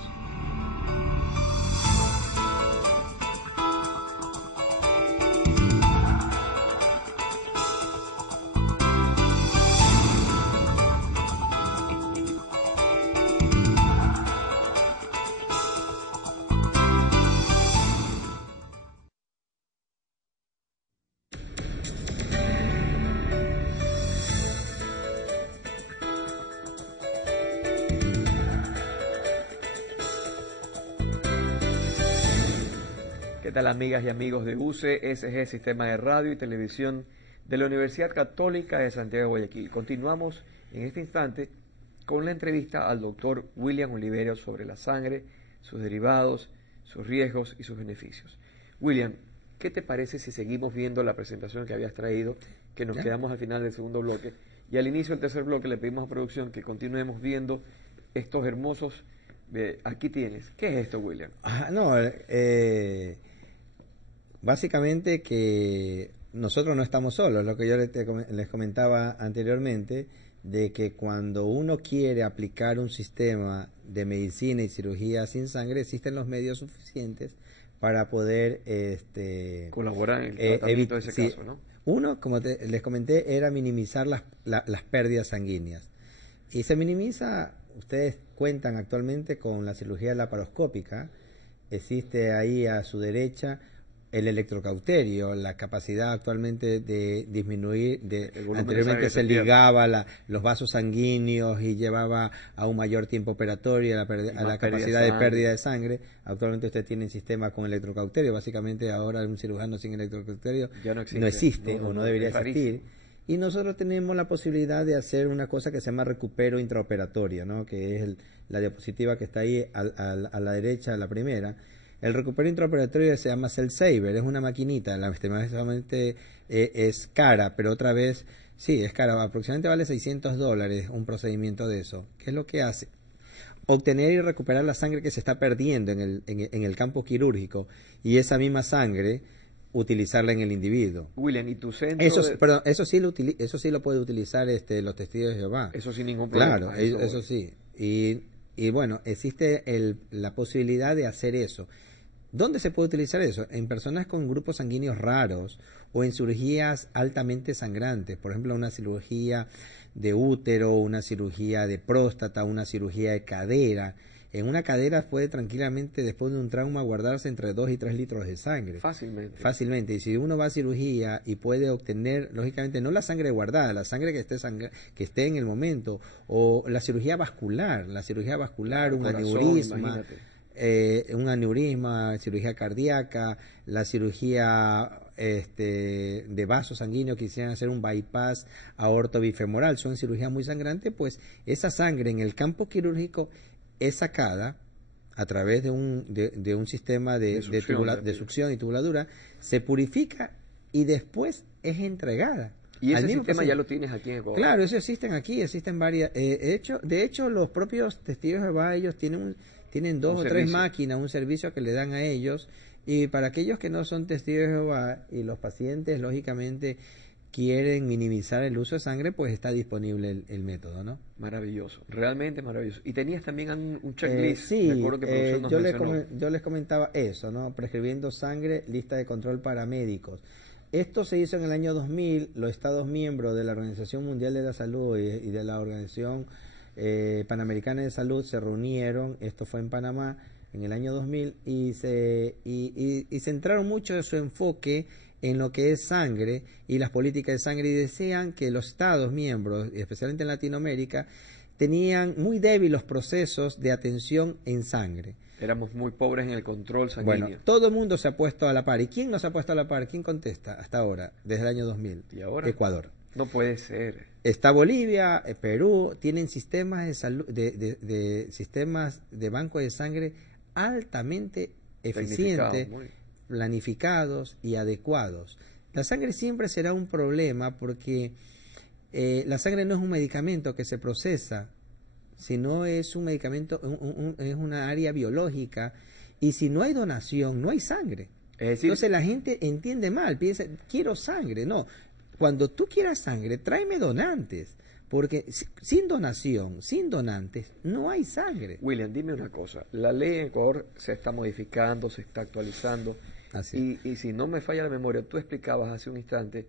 ¿Qué tal, amigas y amigos de UCSG, Sistema de Radio y Televisión de la Universidad Católica de Santiago de Guayaquil? Continuamos en este instante con la entrevista al doctor William Oliveros sobre la sangre, sus derivados, sus riesgos y sus beneficios. William, ¿qué te parece si seguimos viendo la presentación que habías traído, que nos quedamos al final del segundo bloque, y al inicio del tercer bloque le pedimos a producción que continuemos viendo estos hermosos... aquí tienes. ¿Qué es esto, William? básicamente que nosotros no estamos solos, lo que yo les comentaba anteriormente, de que cuando uno quiere aplicar un sistema de medicina y cirugía sin sangre, existen los medios suficientes para poder colaborar en el tratamiento de ese caso, ¿no? Uno, como les comenté, era minimizar las pérdidas sanguíneas. Y se minimiza, ustedes cuentan actualmente con la cirugía laparoscópica, existe ahí a su derecha el electrocauterio, la capacidad actualmente de disminuir, anteriormente se ligaba los vasos sanguíneos y llevaba a un mayor tiempo operatorio, a la capacidad de pérdida de sangre. Actualmente usted tiene un sistema con electrocauterio, básicamente ahora un cirujano sin electrocauterio ya no existe o no debería existir. Y nosotros tenemos la posibilidad de hacer una cosa que se llama recupero intraoperatorio, ¿no? Que es la diapositiva que está ahí a la derecha, la primera. El recupero intraoperatorio se llama Cell Saver, es una maquinita, lastimosamente es cara, pero otra vez, sí, es cara, aproximadamente vale $600 un procedimiento de eso. ¿Qué es lo que hace? Obtener y recuperar la sangre que se está perdiendo en el campo quirúrgico y esa misma sangre utilizarla en el individuo. William, ¿y tu centro? Perdón, eso sí lo puede utilizar los testigos de Jehová. Eso sin ningún problema. Claro, eso sí. Y bueno, existe la posibilidad de hacer eso. ¿Dónde se puede utilizar eso? En personas con grupos sanguíneos raros o en cirugías altamente sangrantes, por ejemplo, una cirugía de útero, una cirugía de próstata, una cirugía de cadera. En una cadera puede tranquilamente, después de un trauma, guardarse entre 2 y 3 litros de sangre. Fácilmente. Y si uno va a cirugía y puede obtener, lógicamente, no la sangre guardada, la sangre que esté en el momento, o la cirugía vascular, un aneurisma, cirugía cardíaca, la cirugía de vaso sanguíneo, quisieran hacer un bypass aorto-bifemoral, son cirugías muy sangrantes, pues esa sangre en el campo quirúrgico es sacada a través de un sistema de succión y tubuladura, se purifica y después es entregada. ¿Y ese sistema ya lo tienes aquí en Ecuador? Claro, eso existen varias. De hecho, los propios testigos de Jehová, ellos tienen 2 o 3 máquinas, un servicio que le dan a ellos, y para aquellos que no son testigos de Jehová y los pacientes, lógicamente, quieren minimizar el uso de sangre, pues está disponible el método, ¿no? Maravilloso, realmente maravilloso. Y tenías también un checklist. Sí, yo les comentaba eso, ¿no? Prescribiendo sangre, lista de control para médicos. Esto se hizo en el año 2000, los Estados miembros de la Organización Mundial de la Salud y de la Organización Panamericana de Salud se reunieron, esto fue en Panamá, en el año 2000, y centraron mucho de su enfoque en lo que es sangre y las políticas de sangre, y decían que los Estados miembros, especialmente en Latinoamérica, tenían muy débiles los procesos de atención en sangre. Éramos muy pobres en el control sanguíneo. Bueno, todo el mundo se ha puesto a la par. ¿Y quién no se ha puesto a la par? ¿Quién contesta hasta ahora, desde el año 2000? ¿Y ahora? Ecuador. No puede ser. Está Bolivia, Perú, tienen sistemas de salud, sistemas de banco de sangre altamente eficientes, planificados y adecuados. La sangre siempre será un problema porque la sangre no es un medicamento que se procesa, sino es un medicamento, es una área biológica, y si no hay donación, no hay sangre. Es decir, entonces la gente entiende mal, piensa, quiero sangre. No, cuando tú quieras sangre, tráeme donantes, porque sin donación, sin donantes, no hay sangre. William, dime una cosa, la ley en Ecuador se está modificando, se está actualizando, y si no me falla la memoria, tú explicabas hace un instante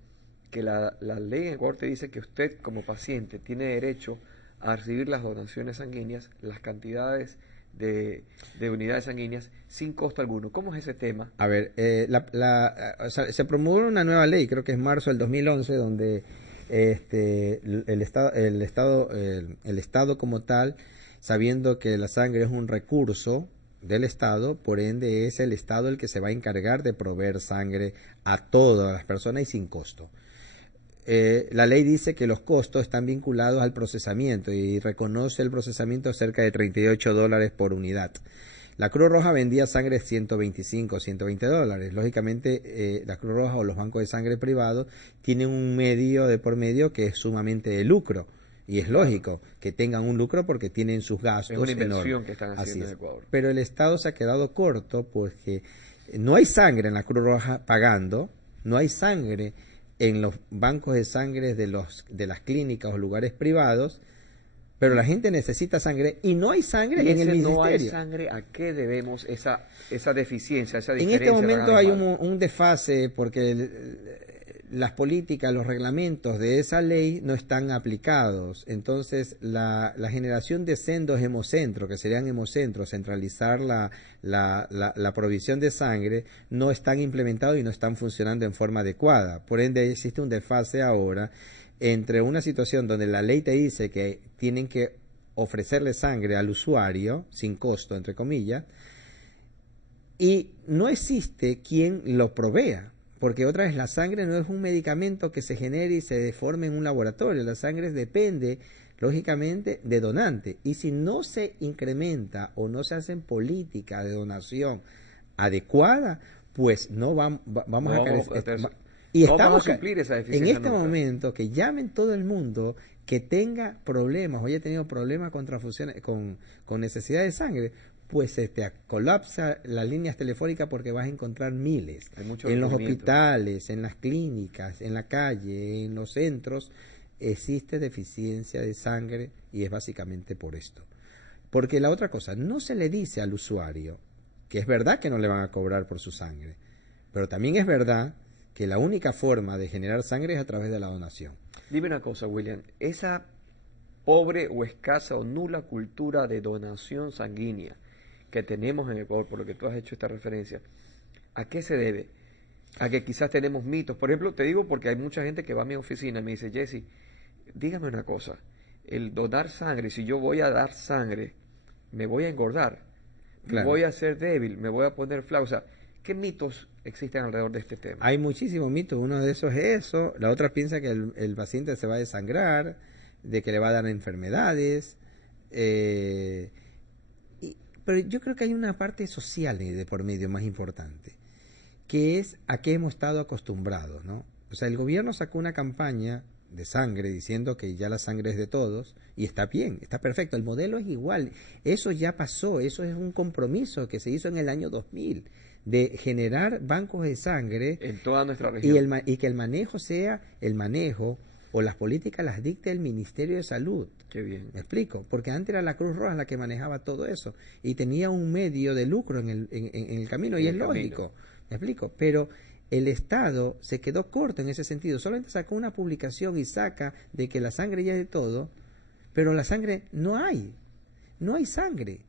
que la ley en Ecuador te dice que usted como paciente tiene derecho a recibir las donaciones sanguíneas, las cantidades de unidades sanguíneas sin costo alguno. ¿Cómo es ese tema? A ver, se promueve una nueva ley, creo que es marzo del 2011, donde el Estado como tal, sabiendo que la sangre es un recurso del Estado, por ende es el Estado el que se va a encargar de proveer sangre a todas las personas y sin costo. La ley dice que los costos están vinculados al procesamiento y reconoce el procesamiento cerca de $38 por unidad. La Cruz Roja vendía sangre $125, $120. Lógicamente, la Cruz Roja o los bancos de sangre privados tienen un medio de por medio que es sumamente de lucro. Y es lógico que tengan un lucro porque tienen sus gastos. Es una inversión que están haciendo en Ecuador. Pero el Estado se ha quedado corto porque No hay sangre en la Cruz Roja pagando, no hay sangre en los bancos de sangre de las clínicas o lugares privados, pero la gente necesita sangre y no hay sangre en el ministerio. No hay sangre, ¿a qué debemos esa deficiencia, esa En diferencia? este momento hay un desfase porque las políticas, los reglamentos de esa ley no están aplicados. Entonces, la generación de sendos hemocentros, que serían hemocentros, centralizar la provisión de sangre, no están implementados y no están funcionando en forma adecuada. Por ende, existe un desfase ahora entre una situación donde la ley te dice que tienen que ofrecerle sangre al usuario, sin costo, entre comillas, y no existe quien lo provea. Porque otra vez, la sangre no es un medicamento que se genere y se deforme en un laboratorio. La sangre depende, lógicamente, de donante. Y si no se incrementa o no se hacen políticas de donación adecuada, pues no vamos a carecer. Y estamos a cumplir esa deficiencia. En este momento, que llamen todo el mundo que tenga problemas, o haya tenido problemas con transfusiones, con necesidad de sangre, pues se te colapsa las líneas telefónicas porque vas a encontrar miles. En los hospitales, en las clínicas, en la calle, en los centros, existe deficiencia de sangre y es básicamente por esto. Porque la otra cosa, no se le dice al usuario que es verdad que no le van a cobrar por su sangre, pero también es verdad que la única forma de generar sangre es a través de la donación. Dime una cosa, William, esa pobre o escasa o nula cultura de donación sanguínea que tenemos en Ecuador, por lo que tú has hecho esta referencia, ¿a qué se debe? A que quizás tenemos mitos. Por ejemplo, te digo porque hay mucha gente que va a mi oficina y me dice, Jesse, dígame una cosa, el donar sangre, si yo voy a dar sangre, me voy a engordar, claro, voy a ser débil, me voy a poner flaco. O sea, ¿qué mitos existen alrededor de este tema? Hay muchísimos mitos. Uno de esos es eso. La otra piensa que el paciente se va a desangrar, de que le va a dar enfermedades. Pero yo creo que hay una parte social de por medio más importante, que es a qué hemos estado acostumbrados, ¿no? O sea, el gobierno sacó una campaña de sangre diciendo que ya la sangre es de todos, y está bien, está perfecto, el modelo es igual, eso ya pasó, eso es un compromiso que se hizo en el año 2000, de generar bancos de sangre en toda nuestra región, y que el manejo sea el manejo o las políticas las dicte el Ministerio de Salud. Qué bien. ¿Me explico? Porque antes era la Cruz Roja la que manejaba todo eso y tenía un medio de lucro en el camino, y es lógico. ¿Me explico? Pero el Estado se quedó corto en ese sentido. Solamente sacó una publicación y saca de que la sangre ya es de todo, pero la sangre no hay. No hay sangre.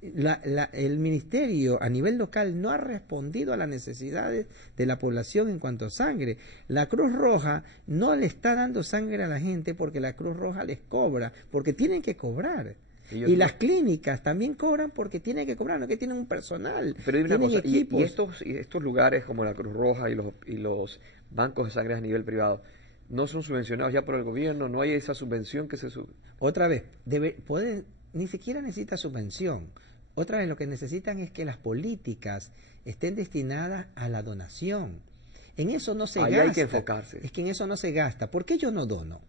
El ministerio a nivel local no ha respondido a las necesidades de la población en cuanto a sangre. La Cruz Roja no le está dando sangre a la gente porque la Cruz Roja les cobra, porque tienen que cobrar. Y las clínicas también cobran porque tienen que cobrar, no que tienen un personal, pero tienen equipos. Y estos lugares como la Cruz Roja y los bancos de sangre a nivel privado no son subvencionados ya por el gobierno, no hay esa subvención que se sube. Otra vez, ni siquiera necesita subvención. Otra vez, lo que necesitan es que las políticas estén destinadas a la donación. En eso no se gasta. Hay que enfocarse. Es que en eso no se gasta. ¿Por qué yo no dono?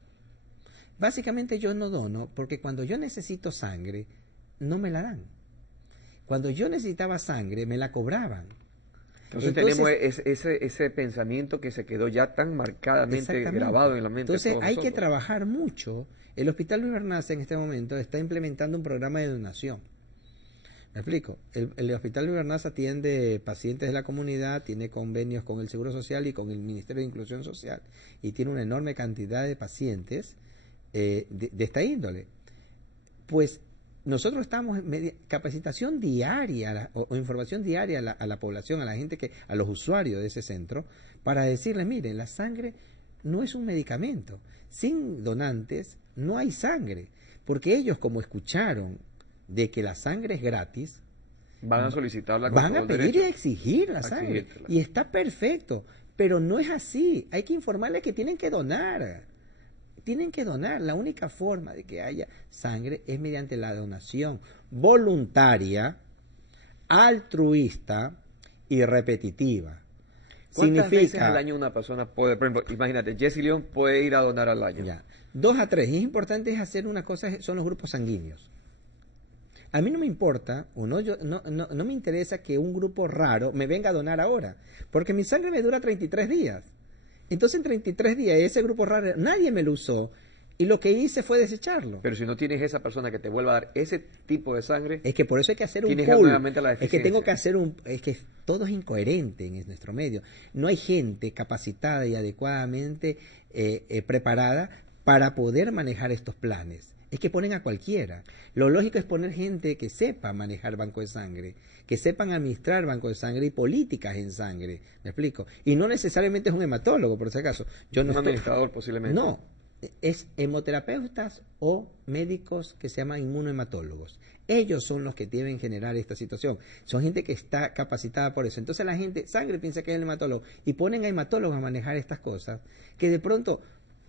Básicamente yo no dono porque cuando yo necesito sangre, no me la dan. Cuando yo necesitaba sangre, me la cobraban. Entonces tenemos ese pensamiento que se quedó ya tan marcadamente grabado en la mente. Entonces hay que trabajar mucho. El Hospital Luis Bernaza en este momento está implementando un programa de donación. ¿Me explico? El Hospital Luis Bernaza atiende pacientes de la comunidad, tiene convenios con el Seguro Social y con el Ministerio de Inclusión Social, y tiene una enorme cantidad de pacientes de esta índole. Pues nosotros estamos en capacitación diaria o información diaria a la población, a la gente, a los usuarios de ese centro, para decirles, miren, la sangre no es un medicamento. Sin donantes no hay sangre, porque ellos, como escucharon de que la sangre es gratis, van a solicitarla, van a pedir y exigir la sangre, y está perfecto, pero no es así. Hay que informarles que tienen que donar. Tienen que donar. La única forma de que haya sangre es mediante la donación voluntaria, altruista y repetitiva. ¿Cuántas veces al año una persona puede, por ejemplo, imagínate, Jesse León puede ir a donar al año? Ya, 2 a 3. Y es importante hacer una cosa, son los grupos sanguíneos. a mí no me importa, o no, no me interesa que un grupo raro me venga a donar ahora, porque mi sangre me dura 33 días. Entonces en 33 días ese grupo raro, nadie me lo usó, y lo que hice fue desecharlo. Pero si no tienes esa persona que te vuelva a dar ese tipo de sangre, Es que por eso hay que hacer un tienes pool. nuevamente la Es que deficiencia. tengo que hacer es que todo es incoherente en nuestro medio. No hay gente capacitada y adecuadamente preparada para poder manejar estos planes. Es que ponen a cualquiera. Lo lógico es poner gente que sepa manejar banco de sangre, que sepan administrar banco de sangre y políticas en sangre. ¿Me explico? Y no necesariamente es un hematólogo, por si acaso. Yo no un administrador posiblemente. No, es hemoterapeutas o médicos que se llaman inmunohematólogos. Ellos son los que deben generar esta situación. Son gente que está capacitada por eso. Entonces la gente, sangre piensa que es el hematólogo y ponen a hematólogos a manejar estas cosas que de pronto...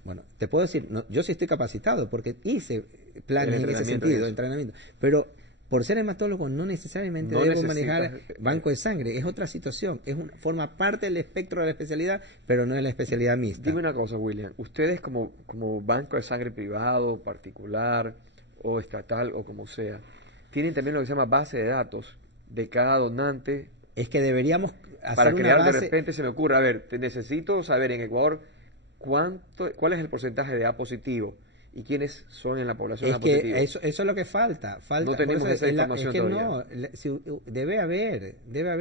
Bueno, te puedo decir, no, yo sí estoy capacitado porque hice planes en ese sentido, entrenamiento, pero por ser hematólogo no necesariamente debo manejar banco de sangre, es otra situación, forma parte del espectro de la especialidad, pero no es la especialidad mixta. Dime una cosa, William, ustedes como banco de sangre privado, particular o estatal o como sea, tienen también lo que se llama base de datos de cada donante. Es que deberíamos hacer para crear una base... de repente se me ocurre, a ver, necesito saber en Ecuador cuál es el porcentaje de A positivo y quiénes son en la población A positiva. Es que eso es lo que falta. No tenemos esa información todavía. Debe haber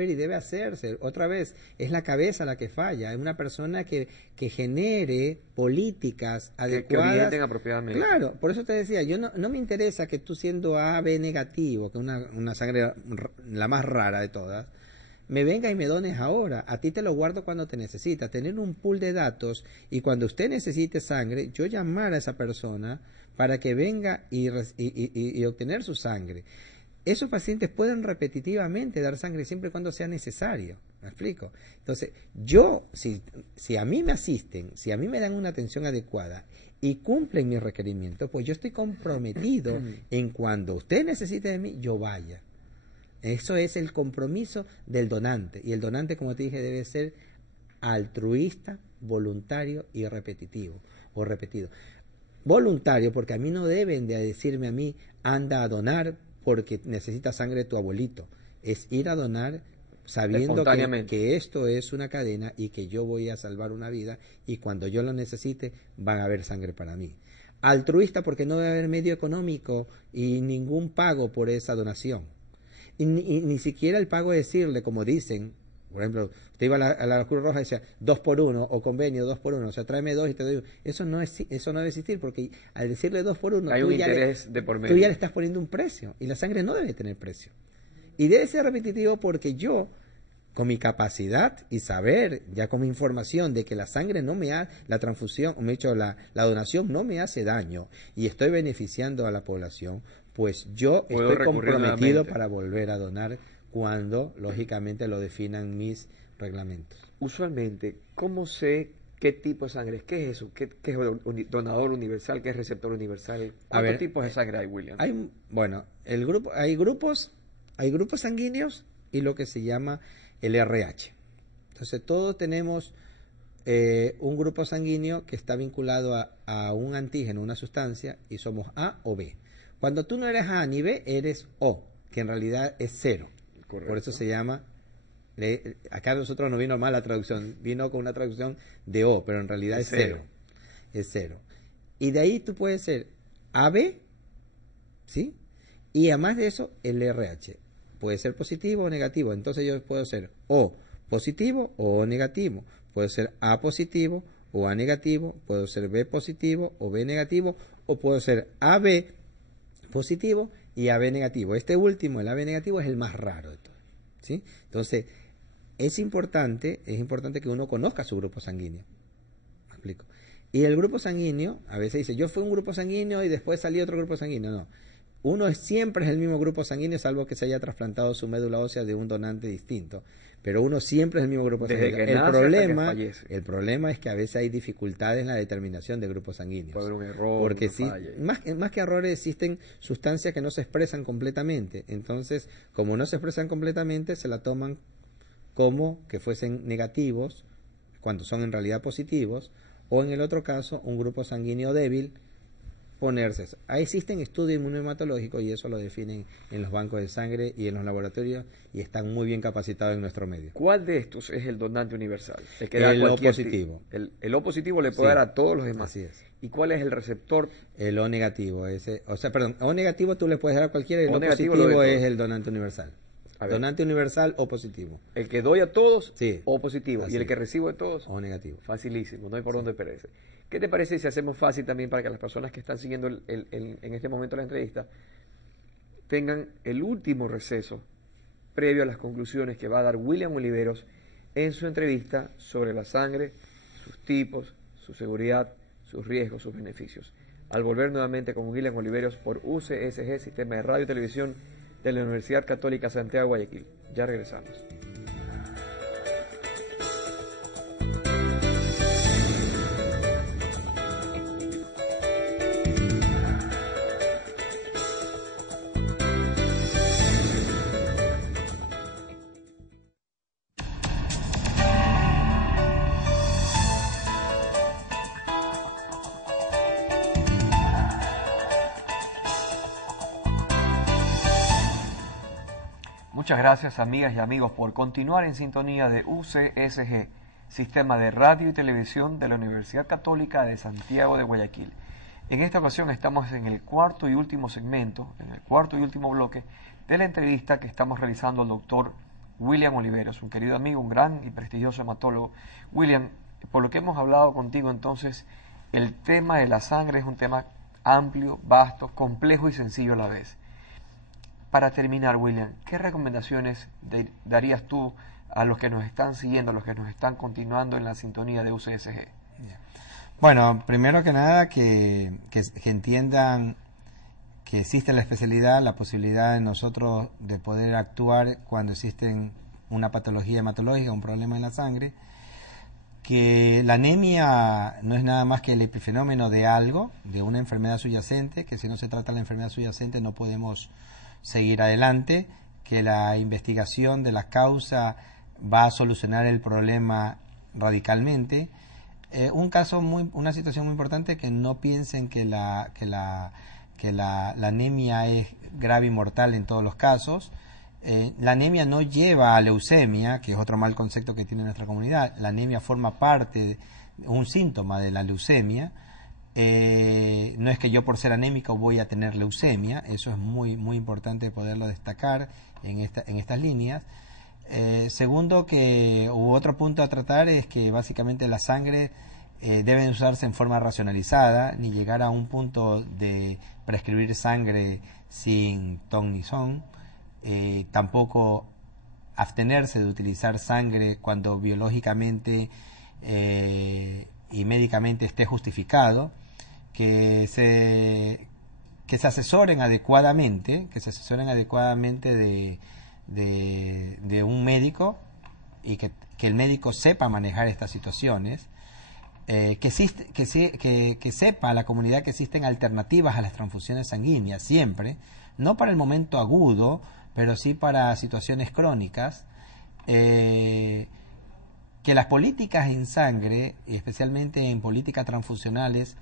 y debe hacerse. Otra vez, es la cabeza la que falla. Es una persona que genere políticas adecuadas. Que orienten apropiadamente. Claro, por eso te decía, yo no me interesa que tú siendo AB negativo, que es una sangre la más rara de todas, me venga y me dones ahora, a ti te lo guardo cuando te necesita, tener un pool de datos y cuando usted necesite sangre, yo llamar a esa persona para que venga y obtener su sangre. Esos pacientes pueden repetitivamente dar sangre siempre y cuando sea necesario, ¿me explico? Entonces, si a mí me asisten, si a mí me dan una atención adecuada y cumplen mis requerimientos, pues yo estoy comprometido en cuando usted necesite de mí, yo vaya. Eso es el compromiso del donante. Y el donante, como te dije, debe ser altruista, voluntario y repetitivo o repetido. Voluntario, porque a mí no deben de decirme a mí, anda a donar porque necesita sangre tu abuelito. Es ir a donar sabiendo que esto es una cadena y que yo voy a salvar una vida y cuando yo lo necesite van a haber sangre para mí. Altruista porque no debe haber medio económico y ningún pago por esa donación. Y ni siquiera el pago de decirle, como dicen, por ejemplo, usted iba a la Cruz Roja y decía 2 por 1 o convenio 2 por 1, o sea, tráeme 2 y te doy 1. Eso no debe existir porque al decirle 2 por 1, hay un interés de por medio. Tú ya le estás poniendo un precio y la sangre no debe tener precio. Y debe ser repetitivo porque yo, con mi capacidad y saber, ya con mi información de que la sangre no me hace, la transfusión, o me he hecho la donación no me hace daño y estoy beneficiando a la población, pues yo estoy comprometido para volver a donar cuando, lógicamente, lo definan mis reglamentos. Usualmente, ¿cómo sé qué tipo de sangre es? ¿Qué es eso? ¿Qué es donador universal? ¿Qué es receptor universal? ¿Cuántos tipos de sangre hay, William? Hay grupos sanguíneos y lo que se llama el RH. Entonces, todos tenemos un grupo sanguíneo que está vinculado a un antígeno, una sustancia, y somos A o B. Cuando tú no eres A ni B, eres O, que en realidad es 0. Correcto. Por eso se llama, acá a nosotros no vino mal la traducción, vino con una traducción de O, pero en realidad es 0. Es 0. Y de ahí tú puedes ser AB, ¿sí? Y además de eso, el RH. Puede ser positivo o negativo. Entonces yo puedo ser O positivo o O negativo. Puedo ser A positivo o A negativo. Puedo ser B positivo o B negativo. O puedo ser AB positivo y AB negativo. Este último, el AB negativo, es el más raro de todos, ¿sí? Entonces, es importante que uno conozca su grupo sanguíneo. ¿Me explico? Y el grupo sanguíneo, a veces dice, yo fui un grupo sanguíneo y después salí otro grupo sanguíneo. No. Uno siempre es el mismo grupo sanguíneo, salvo que se haya trasplantado su médula ósea de un donante distinto. Pero uno siempre es el mismo grupo sanguíneo. El problema es que a veces hay dificultades en la determinación de grupos sanguíneos. Puede haber un error. Porque más que errores, existen sustancias que no se expresan completamente. Entonces, como no se expresan completamente, se la toman como que fuesen negativos, cuando son en realidad positivos, o en el otro caso, un grupo sanguíneo débil, ponerse eso. Ahí existen estudios inmunohematológicos y eso lo definen en los bancos de sangre y en los laboratorios y están muy bien capacitados en nuestro medio. ¿Cuál de estos es el donante universal? El que da El O cualquier positivo. El O positivo le puede Sí, dar a todos los demás. así es. ¿Y cuál es el receptor? El O negativo, O negativo tú le puedes dar a cualquiera y el O O negativo positivo lo de es todos. el donante universal. A ver. Donante universal O positivo. El que doy a todos, Sí. O positivo. Así Y el es. que recibo de todos, O negativo. facilísimo, no hay por dónde perderse. ¿Qué te parece si hacemos fácil también para que las personas que están siguiendo en este momento la entrevista tengan el último receso previo a las conclusiones que va a dar William Oliveros en su entrevista sobre la sangre, sus tipos, su seguridad, sus riesgos, sus beneficios? Al volver nuevamente con William Oliveros por UCSG, Sistema de Radio y Televisión de la Universidad Católica Santiago de Guayaquil. Ya regresamos. Muchas gracias, amigas y amigos, por continuar en sintonía de UCSG, Sistema de Radio y Televisión de la Universidad Católica de Santiago de Guayaquil. En esta ocasión estamos en el cuarto y último segmento, en el cuarto y último bloque de la entrevista que estamos realizando al doctor William Oliveros, un querido amigo, un gran y prestigioso hematólogo. William, por lo que hemos hablado contigo entonces, el tema de la sangre es un tema amplio, vasto, complejo y sencillo a la vez. Para terminar, William, ¿qué recomendaciones darías tú a los que nos están siguiendo, a los que nos están continuando en la sintonía de UCSG? Bueno, primero que nada que entiendan que existe la especialidad, la posibilidad de nosotros de poder actuar cuando existen una patología hematológica, un problema en la sangre, que la anemia no es nada más que el epifenómeno de algo, de una enfermedad subyacente, que si no se trata la enfermedad subyacente no podemos seguir adelante, que la investigación de la causa va a solucionar el problema radicalmente. Una situación muy importante, que no piensen que la anemia es grave y mortal en todos los casos. La anemia no lleva a leucemia, que es otro mal concepto que tiene nuestra comunidad. La anemia forma parte, un síntoma de la leucemia. No es que yo por ser anémico voy a tener leucemia, eso es muy importante poderlo destacar en estas líneas. Segundo, otro punto a tratar es que básicamente la sangre debe usarse en forma racionalizada, ni llegar a un punto de prescribir sangre sin ton ni son, tampoco abstenerse de utilizar sangre cuando biológicamente y médicamente esté justificado, que se asesoren adecuadamente, de un médico y que el médico sepa manejar estas situaciones, que sepa la comunidad que existen alternativas a las transfusiones sanguíneas siempre, no para el momento agudo, pero sí para situaciones crónicas. Que las políticas en sangre, y especialmente en políticas transfusionales,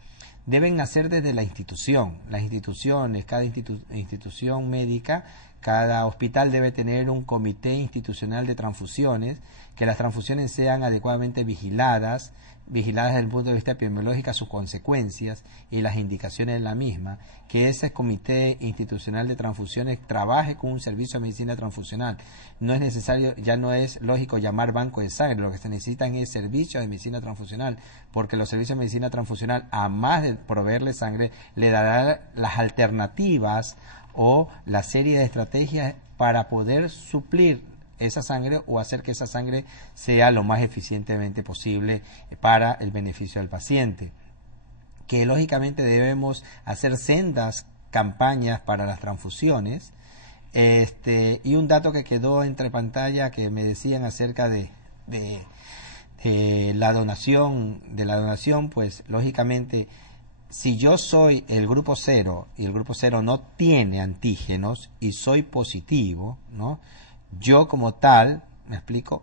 deben nacer desde la institución. Las instituciones, cada institución médica, cada hospital debe tener un comité institucional de transfusiones, que las transfusiones sean adecuadamente vigiladas desde el punto de vista epidemiológico, sus consecuencias y las indicaciones de la misma, que ese comité institucional de transfusiones trabaje con un servicio de medicina transfusional. No es necesario, ya no es lógico llamar banco de sangre, lo que se necesitan es servicios de medicina transfusional, porque los servicios de medicina transfusional, a más de proveerle sangre, le darán las alternativas o la serie de estrategias para poder suplir esa sangre o hacer que esa sangre sea lo más eficientemente posible para el beneficio del paciente. Que lógicamente debemos hacer sendas campañas para las transfusiones. Y un dato que quedó entre pantalla, que me decían acerca de la donación, pues lógicamente, si yo soy el grupo 0 y el grupo 0 no tiene antígenos y soy positivo, ¿no? Yo como tal, me explico,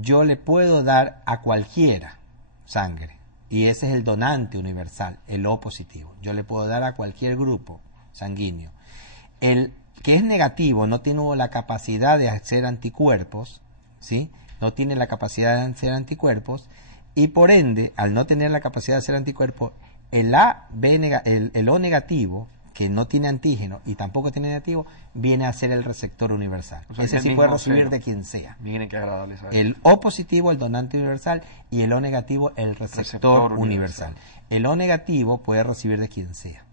yo le puedo dar a cualquiera sangre, Y ese es el donante universal, el O positivo. Yo le puedo dar a cualquier grupo sanguíneo. El que es negativo no tiene la capacidad de hacer anticuerpos, ¿sí? No tiene la capacidad de hacer anticuerpos, y por ende, al no tener la capacidad de hacer anticuerpos, el O negativo, que no tiene antígeno y tampoco tiene negativo, viene a ser el receptor universal. O sea, ese sí puede recibir de quien sea. Miren qué agradable saber. El O positivo, el donante universal, y el O negativo, el receptor universal. El O negativo puede recibir de quien sea.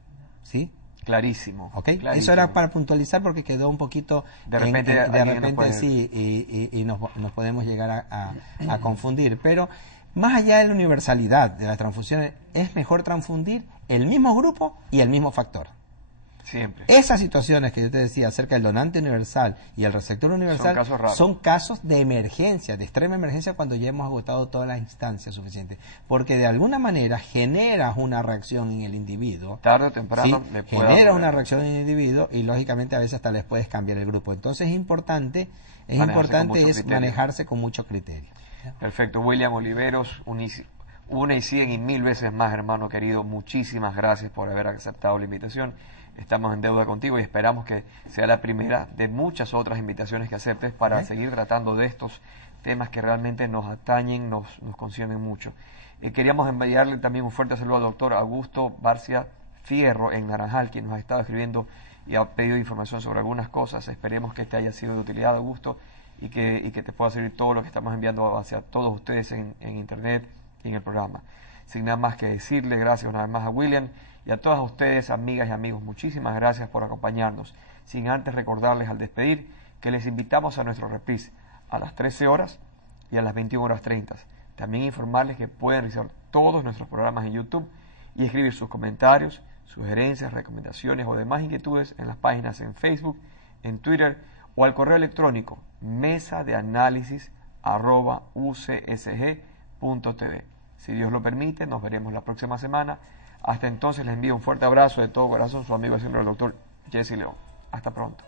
¿Sí? Clarísimo. ¿Ok? Clarísimo. Eso era para puntualizar porque quedó un poquito... De repente puede... sí, y nos podemos llegar a confundir. Pero más allá de la universalidad de las transfusiones, es mejor transfundir el mismo grupo y el mismo factor. Siempre. Esas situaciones que yo te decía acerca del donante universal y el receptor universal son casos de emergencia, de extrema emergencia, cuando ya hemos agotado todas las instancias suficientes. Porque de alguna manera generas una reacción en el individuo. Tarde o temprano ¿sí? Genera una reacción en el individuo y lógicamente a veces hasta les puedes cambiar el grupo. Entonces es importante manejarse con mucho criterio. Perfecto. William Oliveros, una y 100 y 1000 veces más, hermano querido. Muchísimas gracias por haber aceptado la invitación. Estamos en deuda contigo y esperamos que sea la primera de muchas otras invitaciones que aceptes para seguir tratando de estos temas que realmente nos atañen, nos conciernen mucho. Queríamos enviarle también un fuerte saludo al doctor Augusto Barcia Fierro en Naranjal, quien nos ha estado escribiendo y ha pedido información sobre algunas cosas. Esperemos que te haya sido de utilidad, Augusto, y que te pueda servir todo lo que estamos enviando hacia todos ustedes en internet y en el programa. Sin nada más que decirle, gracias una vez más a William y a todas ustedes, amigas y amigos, muchísimas gracias por acompañarnos. Sin antes recordarles al despedir que les invitamos a nuestro reprise a las 13 horas y a las 21:30. También informarles que pueden revisar todos nuestros programas en YouTube y escribir sus comentarios, sugerencias, recomendaciones o demás inquietudes en las páginas en Facebook, en Twitter o al correo electrónico mesadeanálisis@ucsg.tv. Si Dios lo permite, nos veremos la próxima semana. Hasta entonces les envío un fuerte abrazo de todo corazón, su amigo siempre el doctor Jesse León. Hasta pronto.